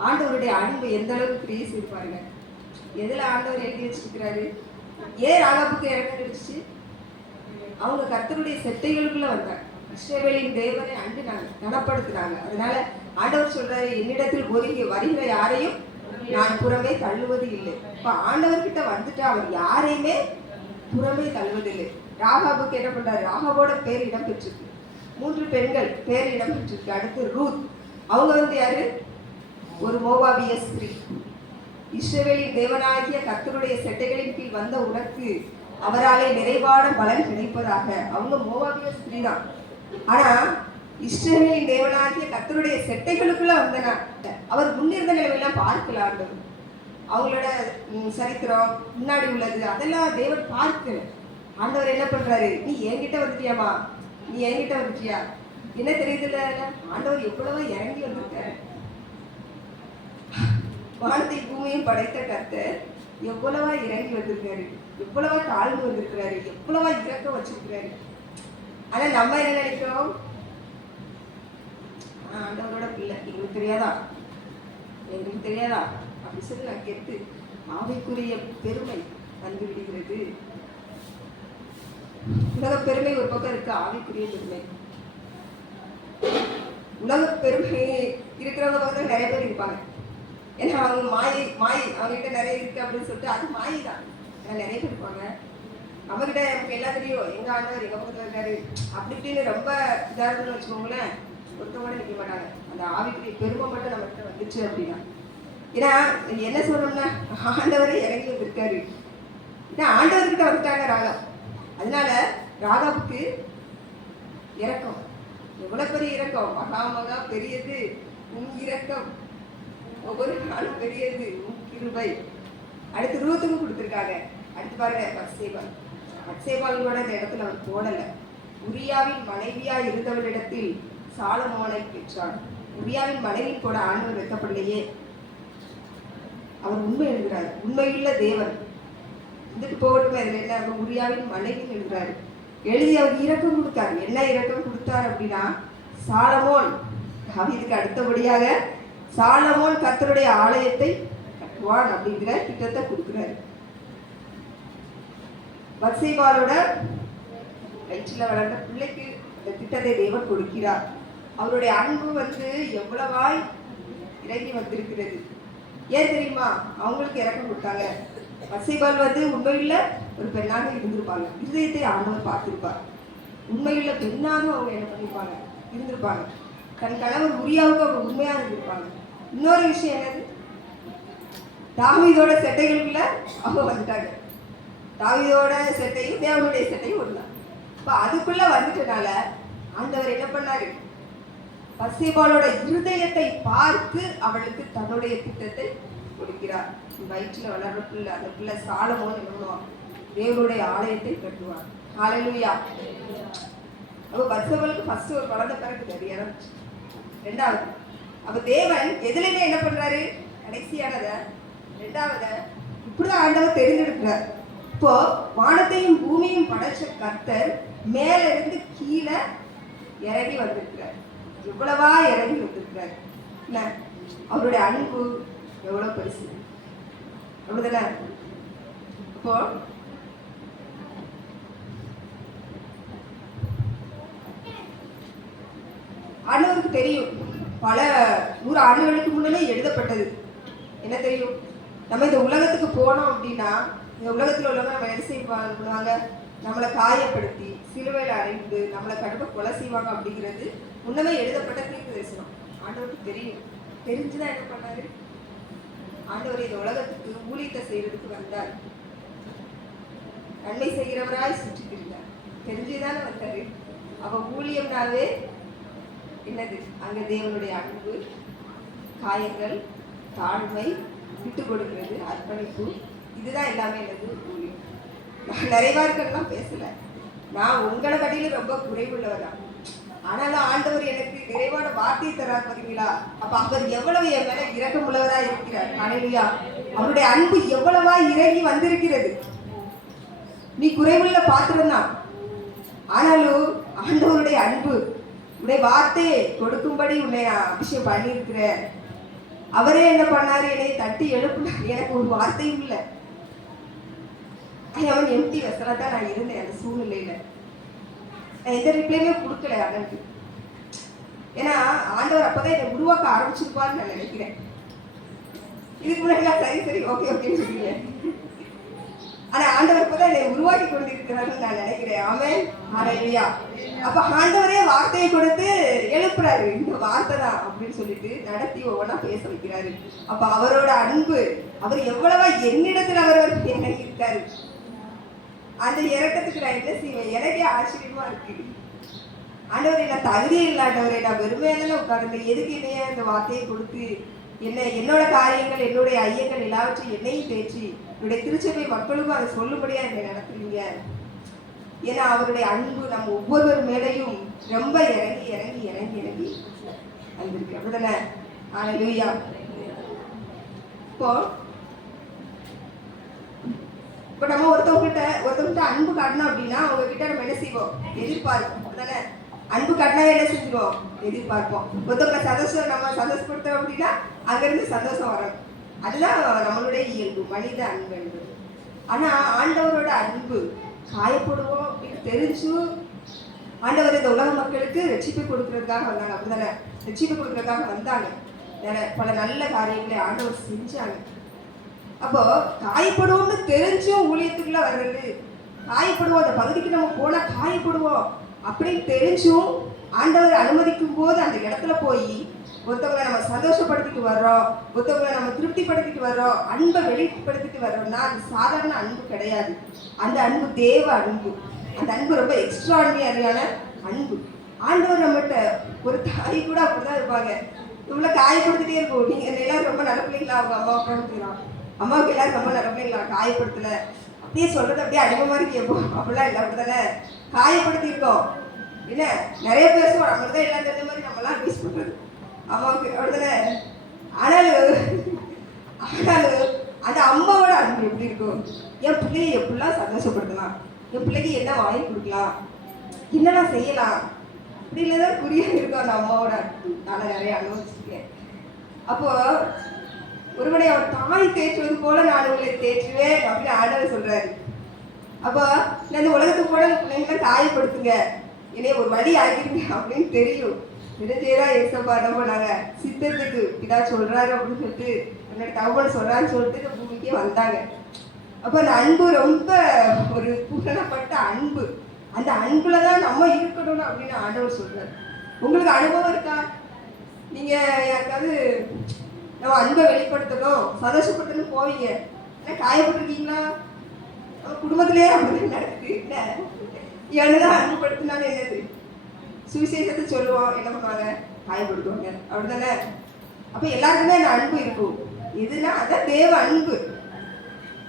ஆண்டவருடைய அன்பு எந்த அளவுக்கு கிரியை செய்வாருங்க. எதுல ஆண்டவர் எழுதி வச்சிருக்கிறாரு, ஏன் ராகாப்புக்கு இறக்கம் கிடைச்சிச்சு, அவங்க கர்த்தருடைய செட்டைகளுக்குள்ள வந்தாங்க. இஸ்ரவேலின் தேவனை அண்டினாங்க, கனப்படுத்தினாங்க. அதனால ஆண்டவர் சொல்றாரு, என்னிடத்தில் ஒதுங்கி வருகிற யாரையும் நான் புறமே தள்ளுவது இல்லை. இப்ப ஆண்டவர்கிட்ட வந்துட்டு அவர் யாரையுமே புறமே தள்ளுவதில்லை. ராகாபுக்கு என்ன பண்றாரு? ராகாபோட பேர் இடம் பெற்றிருக்கு. 3 பெண்கள் பேர் இடம் பெற்றிருக்கு. அடுத்து ரூத், அவங்க வந்து யாரு? ஒரு மோவாபிய ஸ்திரீ. இஸ்ரவேலின் தேவனாகிய கர்த்தருடைய செட்டைகளின் கீழ் வந்த உனக்கு அவராலே நிறைவான பலன் கிடைப்பதாக. அவங்க மோவாபிய ஸ்திரீ தான். ஆனா இஸ்ரவேலின் தேவனாகிய கர்த்தருடைய செட்டைகளுக்குள்ள வந்தனா அவர் முன்னிருந்த நிலைமையெல்லாம் பார்க்கலாம். அவங்களோட சரித்திரம் முன்னாடி உள்ளது அதெல்லாம் தேவன் பார்க்கல. ஆண்டவர் என்ன பண்றாரு? நீ என்கிட்ட வந்துட்டியாமா, நீ என்கிட்ட வந்துட்டியா? என்ன தெரியுதுல்ல, ஆண்டவர் எவ்வளவா இறங்கி வந்திருக்காரு. வானத்தை பூமியும் படைத்த கர்த்தர் எவ்வளவா இறங்கி வந்திருக்காரு, எவ்வளவா தாழ்ந்து வந்திருக்கிறாரு, எவ்வளவா இறக்கம் வச்சிருக்கிறாரு. ஆனா நம்ம என்ன நினைக்கிறோம்? ஆண்டவரோட பிள்ளை, எங்களுக்கு தெரியாதா, எங்களுக்கு தெரியாதா அப்படி சொல்லி நான் கேட்டு ஆவிக்குரிய பெருமை வந்து விடுகிறது. உலக பெருமை ஒரு பக்கம் இருக்கு, ஆவிக்குரிய பெருமை. உலக பெருமை இருக்கிறவங்க பக்கத்துல நிறைய பேர் இருப்பாங்க. ஏன்னா அவங்க மாயை அவங்ககிட்ட நிறைய இருக்கு அப்படின்னு சொல்லிட்டு அது மாயை தான். ஏன்னா நிறைய பேர் இருப்பாங்க. நம்மகிட்ட நமக்கு எல்லாம் தெரியும், எங்க ஆண்டவர் எங்க பக்கத்துல இருக்காரு அப்படி இப்படின்னு ரொம்ப இதா இருக்குன்னு வச்சுக்கோங்களேன், ஒருத்தவங்க நிற்க மாட்டாங்க. அந்த ஆவிக்குரிய பெருமை மட்டும் நம்ம கிட்ட வந்துச்சு அப்படின்னா. ஏன்னா என்ன சொல்றோம்னா ஆண்டவரே இறங்கி வந்திருக்காரு. ஏன்னா ஆண்டவர்கிட்ட வந்துட்டாங்க ராகா. அதனால ராகாவுக்கு இரக்கம், எவ்வளவு பெரிய இரக்கம், மகா பெரியது உன் இரக்கம், ஒவ்வொரு நாளும் பெரியது உன் கிருபை. அடுத்து ரூத்துக்கு கொடுத்துருக்காங்க. அடுத்து பாருங்க பத்சேபாளோட இந்த இடத்துல அவர் போடல. உரியாவின் மனைவியா இருந்தவரிடத்தில் சாலமோனை பெற்றான். உரியாவின் மனைவி கூட ஆண்டவர் வெட்கப்படலையே. அவர் உண்மை எழுதுறாரு, உண்மையுள்ள தேவன். இதுக்கு போகட்டுமே, அதுல என்ன உரியாவின் மனைவின்னு எழுதுறாரு. எழுதி அவர் இரக்கம் கொடுத்தார். என்ன இரக்கம் கொடுத்தார் அப்படின்னா, சாலமோன் இதுக்கு அடுத்தபடியாக சாலமோன் கர்த்தருடைய ஆலயத்தை கட்டுவான் அப்படிங்கிற திட்டத்தை கொடுக்கிறாரு. பத்சேபாளோட வயிற்றில் வளர்ந்த பிள்ளைக்கு அந்த திட்டத்தை தேவன் கொடுக்கிறார். அவருடைய அன்பு வந்து எவ்வளவாய் இறங்கி வந்திருக்கிறது. ஏன் தெரியுமா? அவங்களுக்கு இறக்கம் கொடுத்தாங்க. பத்சேபாள் வந்து உண்மையுள்ள ஒரு பெண்ணாக இருந்திருப்பாங்க. இருதயத்தை ஆண்டவர் பார்த்திருப்பார். உண்மையுள்ள பெண்ணாக அவங்க என்ன பண்ணிருப்பாங்க? இருந்திருப்பாங்க. தன் கணவர் உரியாவுக்கு அவங்க உண்மையா இருந்திருப்பாங்க. இன்னொரு விஷயம் என்னது? தாவீதோட செட்டைகளுக்குள்ள அவங்க வந்துட்டாங்க. தாவீதோட செட்டையும் தேவனுடைய செட்டையும் ஒண்ணுதான். இப்ப அதுக்குள்ள வந்துட்டனால ஆண்டவர் என்ன பண்ணாரு? பத்சேபாளோட இருதயத்தை பார்த்து அவளுக்கு தன்னுடைய திட்டத்தை கொடுக்கிறார். வயிற்றுல வளர்ற பிள்ளை, அந்த பிள்ளை சாலமோன் என்ன பண்ணுவான்? தேவனுடைய ஆலயத்தை கட்டுவார். ஹல்லேலூயா. அப்ப பத்சேபாளுக்கு ஃபர்ஸ்ட் ஒரு குழந்தை பிறகு இறந்துச்சு. ரெண்டாவது அப்ப தேவன் எதுலையுமே என்ன பண்றாரு? கடைசியானத ரெண்டாவத இப்படிதான் ஆண்டவர் தெரிந்தெடுக்கிறார். இப்போ வானத்தையும் பூமியும் படைச்ச கர்த்தர் மேல இருந்து கீழே இறங்கி வந்திருக்கிறார். எவ்வளவா இறங்கி வந்திருக்கிறார். என்ன அவருடைய அன்பு எவ்வளவு பெருசு, அப்படிதானே? இப்போ ஆண்டவருக்கு தெரியும், பல 100 ஆண்டுகளுக்கு முன்னே எழுதப்பட்டது. என்ன தெரியும்? நம்ம இந்த உலகத்துக்கு போனோம் அப்படின்னா, இந்த உலகத்தில் உள்ளவங்க நம்ம என்ன செய்வாங்க? நம்மளை காயப்படுத்தி சிலுவையில் அறைந்து நம்மளை கடுப்ப கொலை செய்வாங்க அப்படிங்கிறது முன்னமே எழுதப்பட்ட தீர்க்க தரிசனம். ஆண்டவருக்கு தெரியும். தெரிஞ்சுதான் என்ன பண்ணாரு? ஆண்டவர் இந்த உலகத்துக்கு ஊழியத்தை செய்யறதுக்கு வந்தார். நன்மை செய்கிறவராய் சுற்றி திரிந்தார். தெரிஞ்சுதானே வந்தாரு. அவ ஊழியம்னாவே என்னது? அங்க தேவனுடைய அன்பு, காயங்கள், தாழ்மை, விட்டு கொடுக்கிறது, அர்ப்பணிப்பு, இதுதான் எல்லாமே என்னது? ஊழியம். நான் நிறைவார்கள்லாம் பேசல. நான் உங்களை கடையில ரொம்ப குறைவுள்ளவர் தான். ஆனாலும் ஆண்டவர் எனக்கு நிறைவான வார்த்தையை தரார் பாத்தீங்களா? அப்ப அவர் எவ்வளவு என் மேல இரக்கமுள்ளவரா இருக்கிறார். ஹல்லேலூயா. அவருடைய அன்பு எவ்வளவா இறங்கி வந்திருக்கிறது. நீ குறைவுள்ள பாத்திரம் தான், ஆனாலும் ஆண்டவருடைய அன்பு உடைய வார்த்தையை கொடுக்கும்படி உன்னை அபிஷேகம் பண்ணியிருக்கிற அவரே என்ன பண்ணாரு? என்னை தட்டி எழுப்புனார். எனக்கு ஒரு வார்த்தையும் இல்லை. அவன் எம்டி வெசலா தான் நான் இருந்தேன். அந்த சூழ்நிலையில நான் எந்த ரிப்ளையுமே கொடுக்கல அவனுக்கு. ஏன்னா ஆண்டவர் அப்பதான் என்னை உருவாக்க ஆரம்பிச்சிருப்பான்னு நான் நினைக்கிறேன். இதுக்கு முன்னாடி சரி ஓகே ஓகேன்னு சொல்லுவேன். ஆனா ஆண்டவர் கூட என்னை உருவாக்கி கொண்டிருக்கிறாருன்னு நான் நினைக்கிறேன். ஆமென். ஹல்லேலூயா. அப்ப ஆண்டவரே வார்த்தையை கொடுத்து எழுப்புறாரு, இந்த வார்த்தை தான் அப்படின்னு சொல்லிட்டு நடத்தி ஒவ்வொன்றா பேச வைக்கிறாரு. அப்ப அவரோட அன்பு, அவர் எவ்வளவா என்னிடத்துல அவர் இறங்கி இருக்காரு. அந்த இறக்கத்துக்கு நான் என்ன செய்வேன்? எனக்கே ஆச்சரியமா இருக்கு. ஆண்டவரை நான் தகுதியே இல்லாதவரை, நான் வெறுமையான உட்கார்ந்து எதுக்கு என்னைய இந்த வார்த்தையை கொடுத்து என்னோட காரியங்கள், என்னுடைய ஐயங்கள் எல்லாவற்றையும் என்னையும் தேற்றி என்னுடைய திருச்சபை மக்களுக்கும் அதை சொல்லும்படியா என்னை நடத்துறீங்க. ஏன்னா அவருடைய அன்பு நம்ம ஒவ்வொருவர் மேலையும் ரொம்ப இறங்கி இறங்கி இறங்கி இறங்கி வந்திருக்கு. அப்படிதானே? ஹல்லேலூயா. இப்போ நம்ம ஒருத்தவங்கிட்ட அன்பு காட்டணும் அப்படின்னா அவங்க கிட்ட நம்ம என்ன செய்வோம்? எதிர்பார்ப்போம். அப்படிதானே? அன்பு காட்டினா என்ன செஞ்சுருவோம்? எதிர்பார்ப்போம். ஒருத்தவங்க நம்ம சந்தோஷப்படுத்தோம் அப்படின்னா அங்கிருந்து சந்தோஷம் வரணும். அதுதான் நம்மளுடைய இயல்பு, மனித அன்பு என்பது. ஆனா ஆண்டவரோட அன்பு காயப்படுவோம் அப்படின்னு தெரிஞ்சும் ஆண்டவர் இந்த உலக மக்களுக்கு ரட்சிப்பு கொடுக்கறதுக்காக வந்தாங்க. அப்படிதானே? ரட்சிப்பு கொடுக்கறதுக்காக வந்தாங்க. பல நல்ல காரியங்களை ஆண்டவர் செஞ்சாங்க. அப்போ காயப்படுவோம்னு தெரிஞ்சும் ஊழியத்துக்குள்ள வர்றது, காயப்படுவோம், அந்த பகுதிக்கு நம்ம போனா காயப்படுவோம் அப்படின்னு தெரிஞ்சும் ஆண்டவர் அனுமதிக்கும் போது அந்த இடத்துல போய் ஒருத்தவங்களை நம்ம சந்தோஷப்படுத்திட்டு வர்றோம், ஒருத்தவங்களை நம்ம திருப்திப்படுத்திட்டு வர்றோம், அன்பை வெளிப்படுத்திட்டு வர்றோம்னா அது சாதாரண அன்பு கிடையாது. அந்த அன்பு தேவ அன்பு. அந்த அன்பு ரொம்ப எக்ஸ்ட்ராடினரியான அன்பு. ஆண்டவர் நம்மகிட்ட ஒரு தாய் கூட அப்படிதான் இருப்பாங்க. இவ்வளோ காயப்படுத்திட்டே இருக்கும். நீங்க எல்லாரும் ரொம்ப நல்ல பிள்ளைங்களா? அவங்க அம்மாவுக்கு கொடுத்துக்கலாம், அம்மாவுக்கு எல்லாரும் ரொம்ப நல்ல பிள்ளைங்களா? காயப்படுத்தல அப்படியே சொல்றது அப்படியே அடிமை மாதிரி கேட்போம். அப்படிலாம் இல்லை. அப்படித்தானே? காயப்படுத்தியிருக்கோம். என்ன நிறைய பேசுவோம், நம்மளுக்கு தான் எல்லாம் தெரிஞ்ச மாதிரி நம்மளாம் அட்வைஸ் பண்றது அம்மாவுக்கு. அப்படித்தானே? ஆனாலும் அந்த அம்மாவோட அன்பு எப்படி இருக்கும்? என் பிள்ளையை எப்படிலாம் சந்தோஷப்படுத்தலாம், என் பிள்ளைக்கு என்ன வாங்கி கொடுக்கலாம், என்னெல்லாம் செய்யலாம் அப்படின்னு தான் குறியா இருக்கும் அந்த அம்மாவோட அன்பு. நான் நிறைய அனுபவிச்சிருக்கேன். அப்போ ஒருவனை அவர் தாய் தேற்றுவது போல நான் உங்களை தேற்றுவேன் அப்படின்னு ஆண்டவர் சொல்றாரு. அப்போ நான் இந்த உலகத்துக்கு போல பிள்ளைங்களை காயப்படுத்துங்க, என்னைய ஒரு வழி ஆகிருங்க அப்படின்னு தெரியும். தெரிஞ்சேதான் ஏசப்பா என்ன பண்ணாங்க? சித்தத்துக்கு இதா சொல்றாரு அப்படின்னு சொல்லிட்டு என்னோட தகவல் சொல்றான்னு சொல்லிட்டு இந்த பூமிக்கே வந்தாங்க. அப்போ அந்த அன்பு ரொம்ப ஒரு பூரணப்பட்ட அன்பு. அந்த அன்புல தான் நம்ம இருக்கணும் அப்படின்னு ஆண்டவர் சொல்றாரு. உங்களுக்கு அனுபவம் இருக்கா? நீங்க யாருக்காவது நம்ம அன்பை வெளிப்படுத்தணும், சந்தோஷப்பட்டணும் போவீங்க, ஏன்னா காயப்பட்டிருக்கீங்களா? நம்ம குடும்பத்திலே அப்படி நடக்குது. என்னதான் அன்புப்படுத்தினாலும் என்னது? சுவிசேஷத்தை சொல்லுவோம், என்ன பண்ணுவாங்க? காயப்படுத்துவாங்க. அப்படிதானே? அப்போ எல்லாருக்குமே அந்த அன்பு இருக்கும். எதுனா அதான் தேவ அன்பு.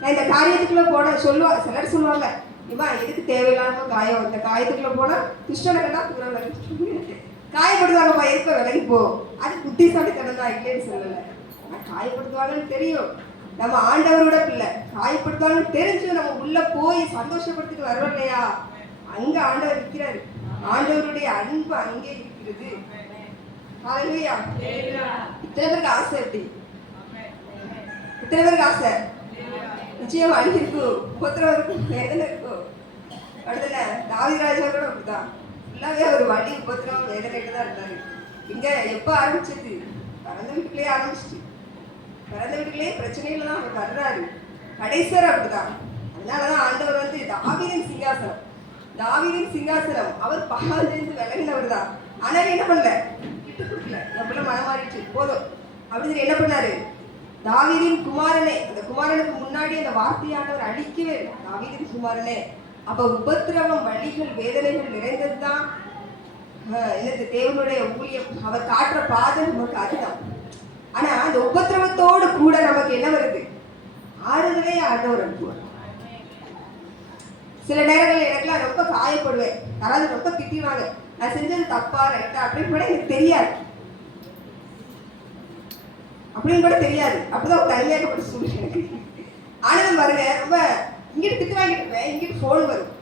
நான் இந்த காரியத்துக்குள்ள போன சொல்லுவாங்க, சிலர் சொல்லுவாங்க, இவா எதுக்கு தேவையில்லாம காயம், இந்த காயத்துக்குள்ள போனா துஷ்டனக்கெல்லாம் தூரம் விலகி காயப்படுத்துவாங்கப்பா, எதுக்கு விலகி போ. அது புத்திசாலித்தனம் தான், இல்லைன்னு சொல்லலை. ஆனால் காயப்படுத்துவாங்கன்னு தெரியும். நம்ம ஆண்டவரோட பிள்ளை, காயப்படுத்துவாங்கன்னு தெரிஞ்சு நம்ம உள்ள போய் சந்தோஷப்படுத்திட்டு வரோம் இல்லையா? அங்க ஆண்டவர் இருக்கிறாரு. ஆண்டவருடைய அன்பு அங்கே இருக்கிறது. ஹல்லேலூயா. இத்தனை பேருக்கு ஆசை எப்படி? இத்தனை பேருக்கு ஆசை நிச்சயம் அழி இருக்கும், உபத்திரம் இருக்கும், வேதனை இருக்கும். அடுத்தல தாவீதுராஜா கூட அப்படிதான், ஃபுல்லாவே ஒரு வலி, உபத்திரம், வேதனைட்டு தான் இருந்தாரு. இங்க எப்ப ஆரம்பிச்சது? பிறந்த வீட்டுக்குள்ளேயே ஆரம்பிச்சிட்டு, பிறந்த வீட்டுக்குள்ளேயே பிரச்சனையில தான் அவர் வர்றாரு. கடைசியர் அப்படிதான். அதனாலதான் ஆண்டவர் வந்து தாவீதின் சிங்காசனம், தாவீதின் சிங்காசனம், அவர் பாலிலிருந்து விலகினவர் தான். ஆனால் என்ன பண்ணல? விட்டு கொடுக்கல. எப்படிலாம் மனமாறிச்சு, போதும் அப்படின்னு என்ன பண்ணாரு? தாவீதின் குமாரனே, அந்த குமாரனுக்கு முன்னாடி அந்த வார்த்தையானவர் அழிக்கவே இல்லை. தாவீதின் குமாரனே. அப்ப உபத்திரவம், வலிகள், வேதனைகள் நிறைந்தது தான் என்னது? தேவனுடைய ஊழியம். அவர் காட்டுற பாதை நமக்கு அதுதான். ஆனா அந்த உபத்திரவத்தோடு கூட நமக்கு என்ன வருது? ஆறுதலே ஆண்டவர் அனுப்புவார். சில நேரங்கள் எனக்குலாம் ரொம்ப காயப்படுவேன், யாராவது ரொம்ப திட்டிவாங்க, நான் செஞ்சது தப்பா ரைட்டா அப்படின்னு கூட எனக்கு தெரியாது, அப்படின்னு கூட தெரியாது. அப்பதான் ஒரு தனிமையாக்கப்பட்ட சூழ்நிலை எனக்கு. ஆனந்தம் பாருங்க, ரொம்ப இங்கிட்டு திட்டு வாங்கிட்டு இருப்பேன், இங்கிட்டு ஃபோன் வரும்,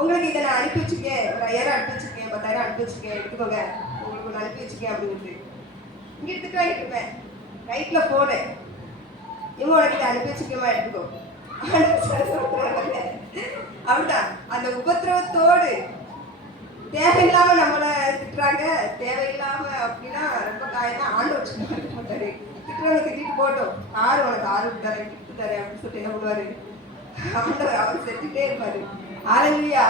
உங்களுக்கு இதை நான் அனுப்பி வச்சிருக்கேன், ஒரு 5000 அனுப்பி வச்சிருக்கேன், 10,000 அனுப்பி வச்சிருக்கேன், எடுத்துக்கோங்க, உங்களுக்கு ஒன்று அனுப்பி வச்சிருக்கேன் அப்படின்னு இங்கிட்டு திட்டு வாங்கிட்டு இருப்பேன். ரைட்ல ஃபோனு, இவங்க உனக்கு இதை அனுப்பி வச்சிருக்கேமா, எடுத்துக்கோ. அப்படிதான் அந்த உபத்திரவத்தோடு தேவையில்லாம நம்மளை திட்டுறாங்க, தேவையில்லாம அப்படின்னா ரொம்ப காயமா ஆண்டு வச்சுக்க மாட்டாரு. திட்டுறவங்க திட்டிட்டு போட்டோம், ஆறு உனக்கு ஆறு தரேன் கிஃப்ட் தரேன் அப்படின்னு சொல்லிட்டு என்ன பண்ணுவாரு, ஆண்டவர் அவர் செஞ்சுட்டே இருப்பாரு. ஹalleluya.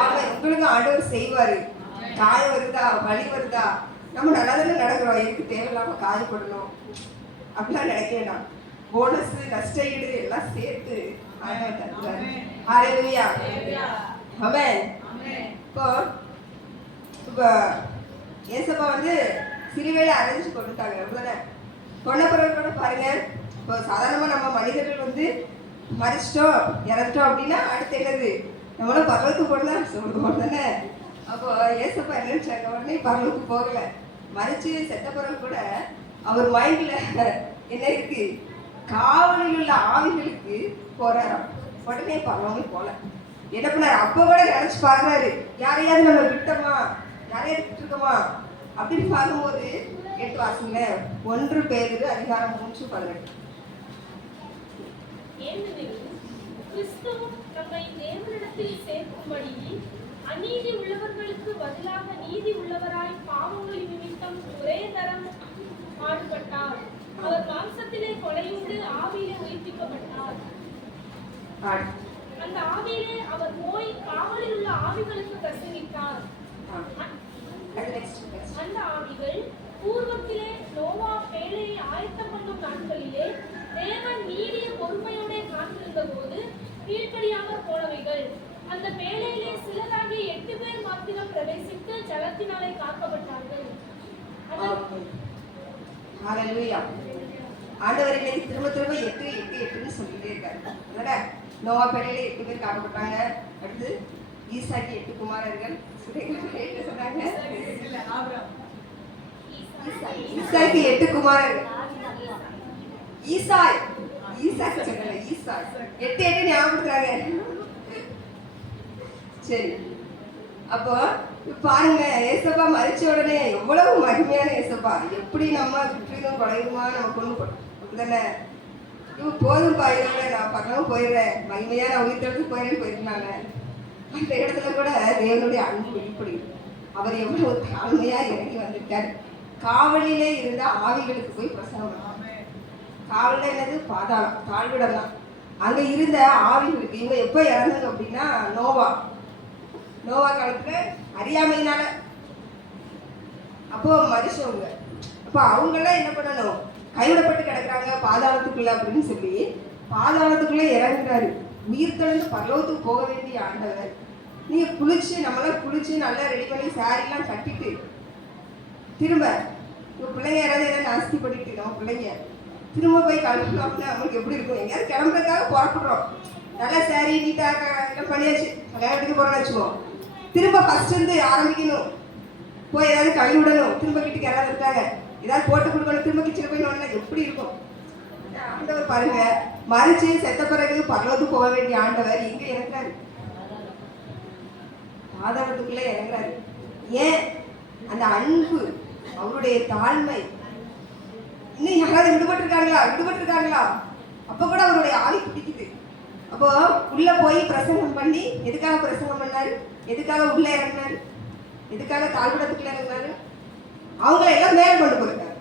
ஆமென். உங்களுக்கும் ஆண்டவர் செய்வாரு. காயம் வருதா, வலி வருதா, நம்ம நல்லா தானே நடக்கிறோம், எதுக்கு தேவையில்லாம காயப்படணும் அப்படிலாம் நினைக்க வேண்டாம். போனஸ், நஷ்ட ஈடு எல்லாம் சேர்த்து ஆண்டவர் தருவாரு. ஹalleluya. ஆமென். இப்போ ஏசப்பா வந்து சிலுவையில அரைஞ்சு கொண்டுட்டாங்க, அப்படிதானே? கொண்ட பிறகு கூட பாருங்க, இப்போ சாதாரணமாக நம்ம மனிதர்கள் வந்து மறிச்சிட்டோம் இறந்துட்டோம் அப்படின்னா அடுத்து என்னது, நம்மள பரலோகத்துக்கு போடலாம் சொல்லுவோம் தானே. அப்போ ஏசப்பா என்ன நினைச்சாங்க, உடனே பரலோகத்துக்கு போகல, மறிச்சு செத்த பிறகு கூட அவர் மைண்ட்ல என்ன இருக்கு, காவலில் உள்ள ஆவிகளுக்கு போறாராம். உடனே பரலோகம் போல என்ன பண்ணாரு, அப்போ கூட நினைச்சு பாக்குறாரு, யாரையாவது நம்ம விட்டோமா, யாரையாவது விட்டுருக்கோமா அப்படின்னு பார்க்கும்போது 8 வாசிங்க. 1 பேதுரு அதிகாரம் 3:18. ஏனெனில் கிறிஸ்து நம்மை தேவனிடத்தில் சேர்க்கும்படி அநீதி உள்ளவர்களுக்கு பதிலாக நீதி உள்ளவராய் பாவங்களின் நிமித்தம் ஒரே தரம் பாடுபட்டார். அவர் மாம்சத்திலே கொலையுண்டு ஆவியிலே உயிர்ப்பிக்கப்பட்டார். அந்த ஆவியிலே அவர் போய் காவலில் உள்ள ஆவிகளுக்கு பிரசங்கித்தார். அந்த ஆவிகள் பூர்வத்திலே நோவா பேழையை ஆயத்தம் பண்ணும் நாட்களிலே தேவன் நீடிய பொறுமையோட காத்திருந்த போது கீழ்ப்படியாமல் போனவைகள். அந்த பேழையிலே சிலராகிய 8 பேர் மாத்திரம் பிரவேசித்து ஜலத்தினாலே காக்கப்பட்டார்கள். ஹalleluya. ஆண்டவர் இன்னைக்கு திரும்ப திரும்ப 8 8 8ன்னு சொல்லிட்டே இருக்காரு. அதோட நோவா பேழையில 8 பேர் காக்கப்பட்டாங்க. அடுத்து ஈசாக்கு 8 குமாரர்கள். சுரேகா சொன்னாங்க, ஈசாக்கு 8 குமாரர்கள். ஈசாய் ஈசாக்கு சொன்னல, ஈசாய் 8 8 ஞாபகப்படுறாங்க. சரி, அப்போ பாருங்க, ஏசப்பா மறிச்ச உடனே எவ்வளவு மகிமையான ஏசப்பா, எப்படி நம்ம சுற்றிலும் குறையுமா நம்ம கொண்டு போட்டோம் அப்படிதானே. இவ போதும்பா, இதோட நான் பக்கம் போயிடுறேன், மகிமையா நான் உயிர்த்தெடுத்து போயிடுறேன்னு போயிருந்தாங்க. அந்த இடத்துல கூட தேவனுடைய அன்பு வெளிப்படுகிறது. அவர் எவ்வளவு தாழ்மையா இறங்கி வந்திருக்காரு. காவலிலே இருந்த ஆவிகளுக்கு போய் பிரசனம் பண்ணாங்க. காவலில் என்னது, பாதாளம், தாழ்விடம் தான். அங்க இருந்த ஆவிகளுக்கு இவங்க எப்ப இறந்தாங்க அப்படின்னா, நோவா காலத்துல அறியாமையினால அப்போ மனுஷவங்க, அப்போ அவங்கெல்லாம் என்ன பண்ணணும், கைவிடப்பட்டு கிடக்குறாங்க பாதாளத்துக்குள்ள அப்படின்னு சொல்லி பாதாளத்துக்குள்ள இறங்குறாரு. உயிர் தெழுந்து பரலோகத்துக்கு போக வேண்டிய ஆண்டவர், நீங்க குளிச்சு நம்மளாம் குளிச்சு நல்லா ரெடி பண்ணி சாரிலாம் கட்டிட்டு திரும்ப உங்க பிள்ளைங்க யாராவது என்ன நாஸ்தி பண்ணிட்டு நம்ம பிள்ளைங்க திரும்ப போய் கிளம்பணும் அப்படின்னா அவங்களுக்கு எப்படி இருக்கும். எங்கேயாவது கிளம்புறதுக்காக புறப்படுறோம், நல்லா சாரி நீட்டாக எல்லாம் பண்ணியாச்சு, கல்யாணத்துக்கு போறோம்னு வச்சுக்கோம், திரும்ப ஃபர்ஸ்ட் இருந்து ஆரம்பிக்கணும், போய் ஏதாவது கழுவி விடணும், திரும்ப வீட்டுக்கு யாராவது இருக்காங்க ஏதாவது போட்டு கொடுக்கணும், திரும்ப கிச்சனை போய் நோண்டா எப்படி இருக்கும். ஆண்டவர் பாருங்க, மறிச்சு செத்த பிறகு பரலோகத்துக்கு போக வேண்டிய ஆண்டவர் எங்க இறங்குறாரு, பாதாளத்துக்குள்ள இறங்குறாரு. ஏன், அந்த அன்பு, அவருடைய தாழ்மை. இன்னும் யாராவது விடுபட்டிருக்காங்களா, அப்ப கூட அவருடைய ஆவி பிடிக்குது. அப்போ உள்ள போய் பிரசங்கம் பண்ணி, எதுக்காக பிரசங்கம் பண்ணாரு, எதுக்காக உள்ள இறங்கினாரு, எதுக்காக தாழ்விடத்துக்குள்ள இறங்கினாரு, அவங்கள எல்லாம் மேல கொண்டு போயிருக்காரு.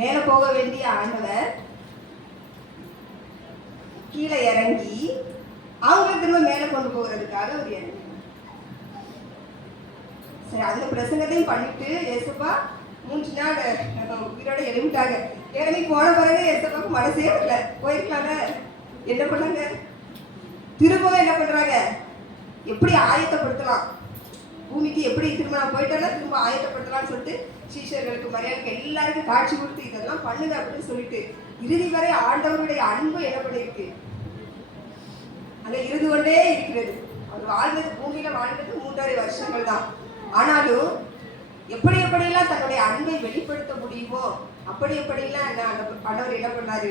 மேல போக வேண்டிய ஆண்டவர் கீழே இறங்கி அவங்கள திரும்ப மேல கொண்டு போகிறதுக்காக அவர் இறங்கினார். சரி, அந்த பிரசங்கத்தையும் பண்ணிட்டு ஏசப்பா 3 நாள் உயிரோட எழுவிட்டாங்க. இறங்கி போன பிறகு ஏசப்பாவுக்கு மனசே வரல, போயிருக்கலாங்க. என்ன பண்ணாங்க, திரும்பவும் என்ன பண்றாங்க, எப்படி ஆயத்தப்படுத்தலாம், பூமிக்கு எப்படி திரும்ப நான் போயிட்டேன்னா திரும்ப ஆயத்தப்படுத்தலாம்னு சொல்லிட்டு சீஷர்களுக்கு மரியாதைக்கு எல்லாருக்கும் காட்சி கொடுத்து இதெல்லாம் பண்ணுங்க அப்படின்னு சொல்லிட்டு இறுதி வரை ஆண்டவருடைய அன்பு என்ன பண்ணிருக்கு, அங்க இருந்து கொண்டே இருக்கிறது. அவர் வாழ்ந்தது, பூமியில வாழ்ந்தது 3.5 வருஷங்கள் தான். ஆனாலும் எப்படியெல்லாம் தன்னுடைய அன்பை வெளிப்படுத்த முடியுமோ எப்படியெல்லாம் ஆண்டவர் என்ன பண்ணாரு,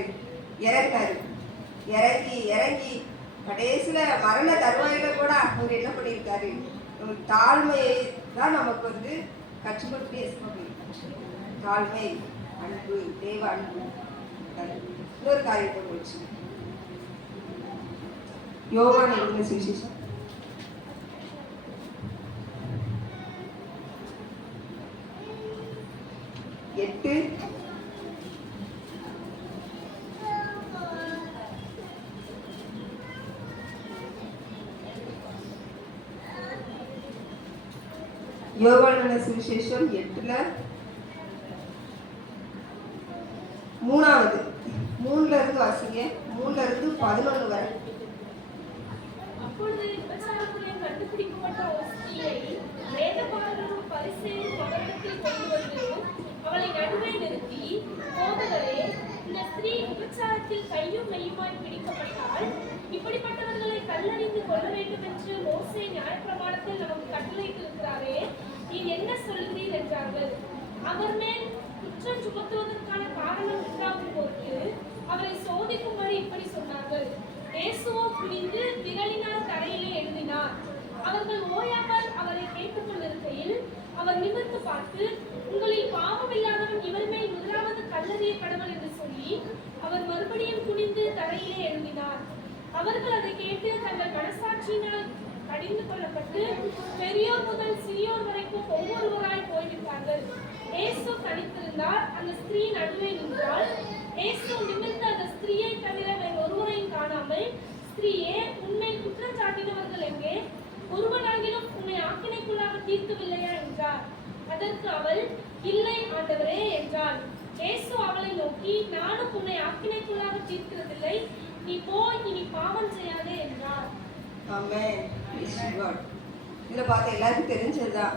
இறங்கி கடைசியில மரண தருவாயில கூட அவர் என்ன பண்ணியிருக்காரு, தாழ்மையை தான் நமக்கு வந்து கற்றுக் கொடுத்து தாழ்மை, அன்பு, தேவ அன்பு. இன்னொரு காரியத்தை போச்சு, யோவான் எழுதின சுவிசேஷம் 8 யோவான் சுவிசேஷம் 8ல 3வது 3ல இருந்து வாசிங்க. 3ல இருந்து 11 வரை. அப்பொழுது விபச்சாரத்துடன் கண்டுபிடிக்கப்பட்ட ஒரு ஸ்திரீயை வேதபாரகரும் பரிசேயரும் அவரிடத்தில் கொண்டு வந்து அவளை நடுவே நிறுத்தி, போதகரே, இந்த ஸ்திரீ விபச்சாரத்தில் கையும் மெய்யுமாய் பிடிக்கப்பட்டால் இப்படிப்பட்டவர்களை கல்லறிந்து கொள்ள வேண்டும் என்று மோசே நியாயப்பிரமாணத்தில் நமக்கு கட்டளையிட்டிருக்கிறாரே, நீர் என்ன சொல்லுகிறீர் என்றார்கள். அவர் மேல் குற்றம் சுமத்துவதற்கான காரணம் உண்டாகும் பொருட்டு அவரை சோதிக்கும்படி இப்படி சொன்னார்கள். இயேசுவோ குனிந்து விரலினால் தரையிலே எழுதினார். அவர்கள் ஓயாமல் அவரை கேட்டுக் கொண்டிருக்கையில் அவர் நிமிர்ந்து பார்த்து, உங்களில் பாவமில்லாதவன் இவர் மேல் முதலாவது கல்லறிய கடவுள் என்று சொல்லி அவர் மறுபடியும் குனிந்து தரையிலே எழுதினார். அவர்கள் அதை கேட்டு தங்கள் மனசாட்சியினால் கடிந்து கொள்ளப்பட்டு பெரியோர் முதல் சிறியோர் வரைக்கும் ஒவ்வொருவராய் போய்விட்டார்கள். இயேசு தனித்திருந்தார். அந்த ஸ்திரீ நடுவே நின்றாள். இயேசு நிமிர்ந்து அந்த ஸ்திரீயை தவிர வேறு ஒருவரையும் காணாமல், ஸ்திரீயே, உன்னை குற்றம் சாட்டினவர்கள் எங்கே? ஒருவனாகிலும் உன்னை ஆக்கினைக்குள்ளாக தீர்க்கவில்லையா என்றார். அதற்கு அவள், இல்லை ஆண்டவரே என்றாள். இயேசு அவளை நோக்கி, நானும் உன்னை ஆக்கினைக்குள்ளாக தீர்க்கிறதில்லை, நீ போய் இனி பாவம் செய்யாதே என்றார். ஆமென். இதுல பார்த்து எல்லாருக்கும் தெரிஞ்சதுதான்.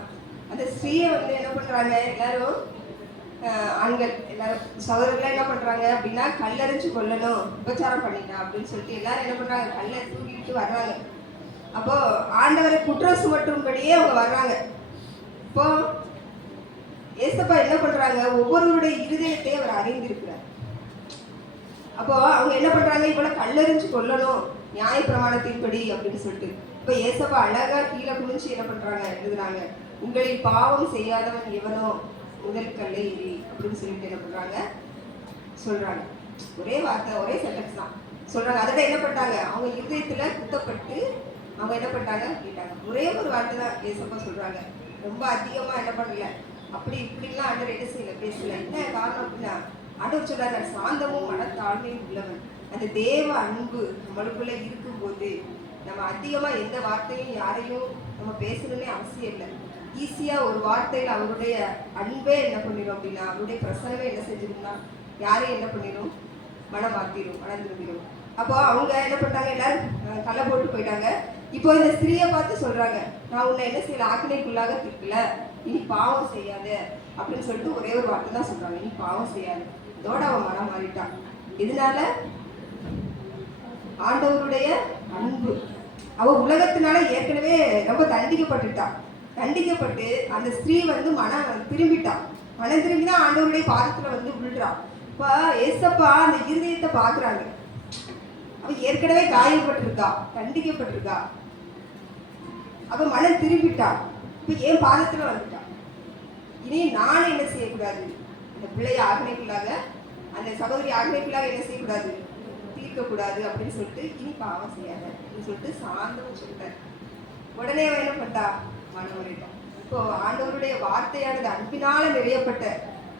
அந்த ஸ்திரீயை வந்து என்ன பண்றாங்க எல்லாரும், ஆண்கள் எல்லாரும் சகோதரர்கள் என்ன பண்றாங்க அப்படின்னா, கல்லறிஞ்சு கொல்லணும், விபச்சாரம் பண்ணிட்டா அப்படின்னு சொல்லிட்டு எல்லாரும் என்ன பண்றாங்க, கல்லை தூக்கிட்டு வர்றாங்க. அப்போ ஆண்டவரை குற்றம் சுமட்டும்படியே அவங்க வர்றாங்க. இப்போ ஏசப்பா என்ன பண்றாங்க, ஒவ்வொருவருடைய இருதயத்தை அவர் அறிந்திருக்கிறார். அப்போ அவங்க என்ன பண்றாங்க, இவ்வளவு கல்லறிஞ்சு கொல்லணும் நியாயப்பிரமாணத்தின்படி அப்படின்னு சொல்லிட்டு. இப்போ ஏசப்பா அழகா கீழே குனிஞ்சு என்ன பண்றாங்க, எழுதுறாங்க, உங்களில் பாவம் செய்யாதவன் எவனோ முதல் கல்லை எறி அப்படின்னு சொல்லிட்டு என்ன பண்றாங்க சொல்றாங்க. ஒரே வார்த்தை, ஒரே சென்டென்ஸ் தான் சொல்றாங்க. அதோட என்ன பண்ணிட்டாங்க, அவங்க இருதயத்துல குத்தப்பட்டு அவங்க என்ன பண்ணிட்டாங்க கேட்டாங்க. ஒரே ஒரு வார்த்தை தான் ஏசப்பா சொல்றாங்க. ரொம்ப அதிகமா என்ன பண்ணல, அப்படி இப்படிலாம் ஆண்டவர் என்ன செய்யல, பேசல. என்ன காரணம் அப்படின்னா, ஆண்டவர் சொல்றாங்க, சாந்தமும் மனத்தாழ்மையும் உள்ளவன். அந்த தேவ அன்பு நம்மளுக்குள்ள இருக்கும்போது நம்ம அதிகமா எந்த வார்த்தையும் யாரையும் நம்ம பேசணும்னே அவசியம் இல்லை. ஈஸியா ஒரு வார்த்தையில அவருடைய அன்பே என்ன பண்ணிடும் அப்படின்னா, அவருடைய பிரசனமே என்ன செஞ்சிடும்னா யாரையும் என்ன பண்ணிடும், மனம் மாத்திடும், மனம் திரும்பிடும். அப்போ அவங்க என்ன பண்ணிட்டாங்க, எல்லாரும் கல்லை போட்டு போயிட்டாங்க. இப்போ இந்த ஸ்திரீயை பார்த்து சொல்றாங்க, நான் உன்னை என்ன செய்யல, ஆக்கினைக்குள்ளாக தீர்க்கல, இனி பாவம் செய்யாத அப்படின்னு சொல்லிட்டு ஒரே ஒரு வார்த்தை தான் சொல்றாங்க, இனி பாவம் செய்யாது. இதோட அவன் மனம் மாறிட்டான். இதனால ஆண்டவருடைய அன்பு, அவ உலகத்தினால ஏற்கனவே ரொம்ப தண்டிக்கப்பட்டுட்டான். தண்டிக்கப்பட்டு அந்த ஸ்திரீ வந்து மனம் திரும்பிட்டான். மனம் திரும்பிதான் ஆண்டவருடைய பாதத்துல வந்து விழுறான். இப்ப ஏசப்பா அந்த இருதயத்தை பாக்குறாங்க. அவ ஏற்கனவே காயப்பட்டிருக்கா, தண்டிக்கப்பட்டிருக்கா, அவ மனம் திரும்பிட்டான். இப்ப என் பாதத்துல வந்துட்டான். இனி நானே என்ன செய்யக்கூடாது, அந்த பிள்ளைய ஆக்கினைக்குள்ளாக, அந்த சகோதரி ஆக்கினைக்குள்ளாக என்ன செய்யக்கூடாது, தீர்க்கக்கூடாது அப்படின்னு சொல்லிட்டு, இனி பாவம் செய்யாத அப்படின்னு சொல்லிட்டு சாந்தம் சொல்லிட்டார். உடனே அவன் என்ன பண்ணா, மனம் உரைட்டான். இப்போ ஆண்டவருடைய வார்த்தையானது அன்பினால நிறையப்பட்ட,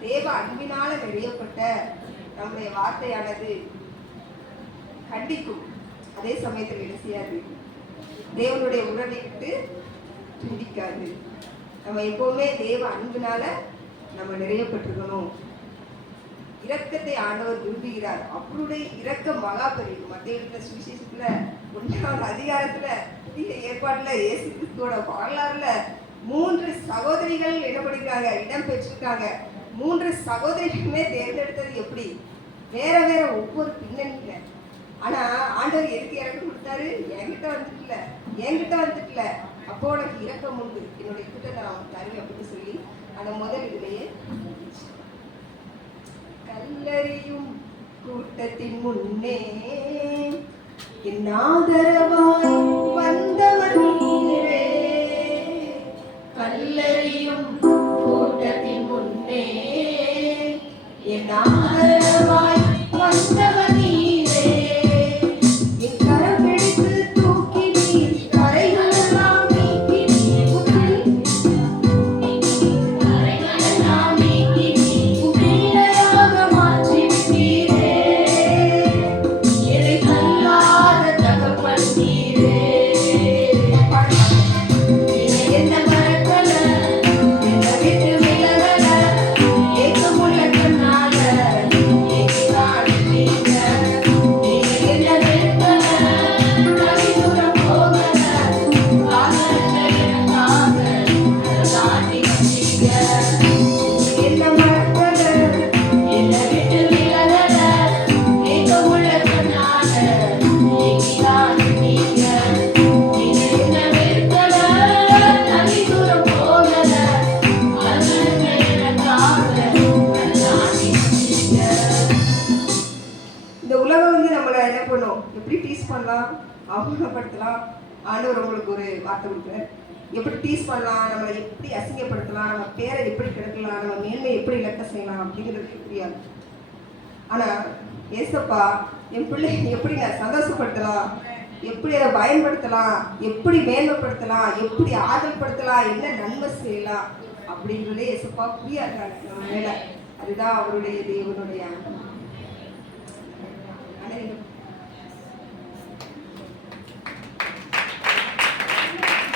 தேவ அன்பினால நிறையப்பட்ட நம்முடைய வார்த்தையானது கண்டிக்கும். அதே சமயத்தில் என்ன செய்யாது, தேவனுடைய உறவை விட்டு துண்டிக்காது. நம்ம எப்பவுமே தேவ அன்பினால நம்ம நிறையப்பட்டிருக்கணும். இரக்கத்தை ஆண்டவர் விரும்புகிறார். அவருடைய இரக்கம் மகா பெரியது. மத்திய சுவிசேஷத்துல 1வது அதிகாரத்துல புதிய ஏற்பாட்டுல இயேசு கிறிஸ்துவோட வரலாறுல 3 சகோதரிகள் என்ன பண்ணிருக்காங்க, இடம் பெற்றிருக்காங்க. 3 சகோதரிகளுமே தேர்ந்தெடுத்தது எப்படி, வேற வேற ஒவ்வொரு பின்னணியில. ஆனா ஆண்டவர் எதுக்கு இறக்கம் கொடுத்தாரு, என்கிட்ட வந்துட்டுல அப்போ உனக்கு இரக்கம் உண்டு, என்னுடைய கூட்டத்தை நான் உனக்கு தருவேன் அப்படின்னு சொல்லி அந்த முதல் இதுலயே கல்லறியும் கூட்டத்தின் முன்னே என் ஆதரவாய் வந்தவர் நீரே. கல்லறியும் கூட்டத்தின் முன்னே என் ஆதரவாய் வந்தவர் நீரே. என் கரம் பிடித்து தூக்கி நீர் கரைகளெல்லாம் நீக்கி நீர் பிள்ளையாக மாற்றி விட்டீரே. என்னை கல்லாத தகப்பன் நீரே. நம்மளுக்கு ஒரு வார்த்தை கொடுக்குறாரு. எப்படி டீஸ் பண்ணலாம், நம்மளை எப்படி அசிங்கப்படுத்தலாம், நம்ம பேரை எப்படி கெடுக்கலாம், நம்ம மேன்மையை எப்படி இழக்க செய்யலாம் அப்படிங்கிறது தெரியாது. ஆனால் ஏசப்பா என் பிள்ளை எப்படி நான் சந்தோஷப்படுத்தலாம், எப்படி அதை பயன்படுத்தலாம், எப்படி மேன்மைப்படுத்தலாம், எப்படி ஆதல்படுத்தலாம், என்ன நன்மை செய்யலாம் அப்படிங்கிறதே ஏசப்பா புரியா இருக்காங்க நம்ம மேலே. அதுதான் அவருடைய தேவனுடைய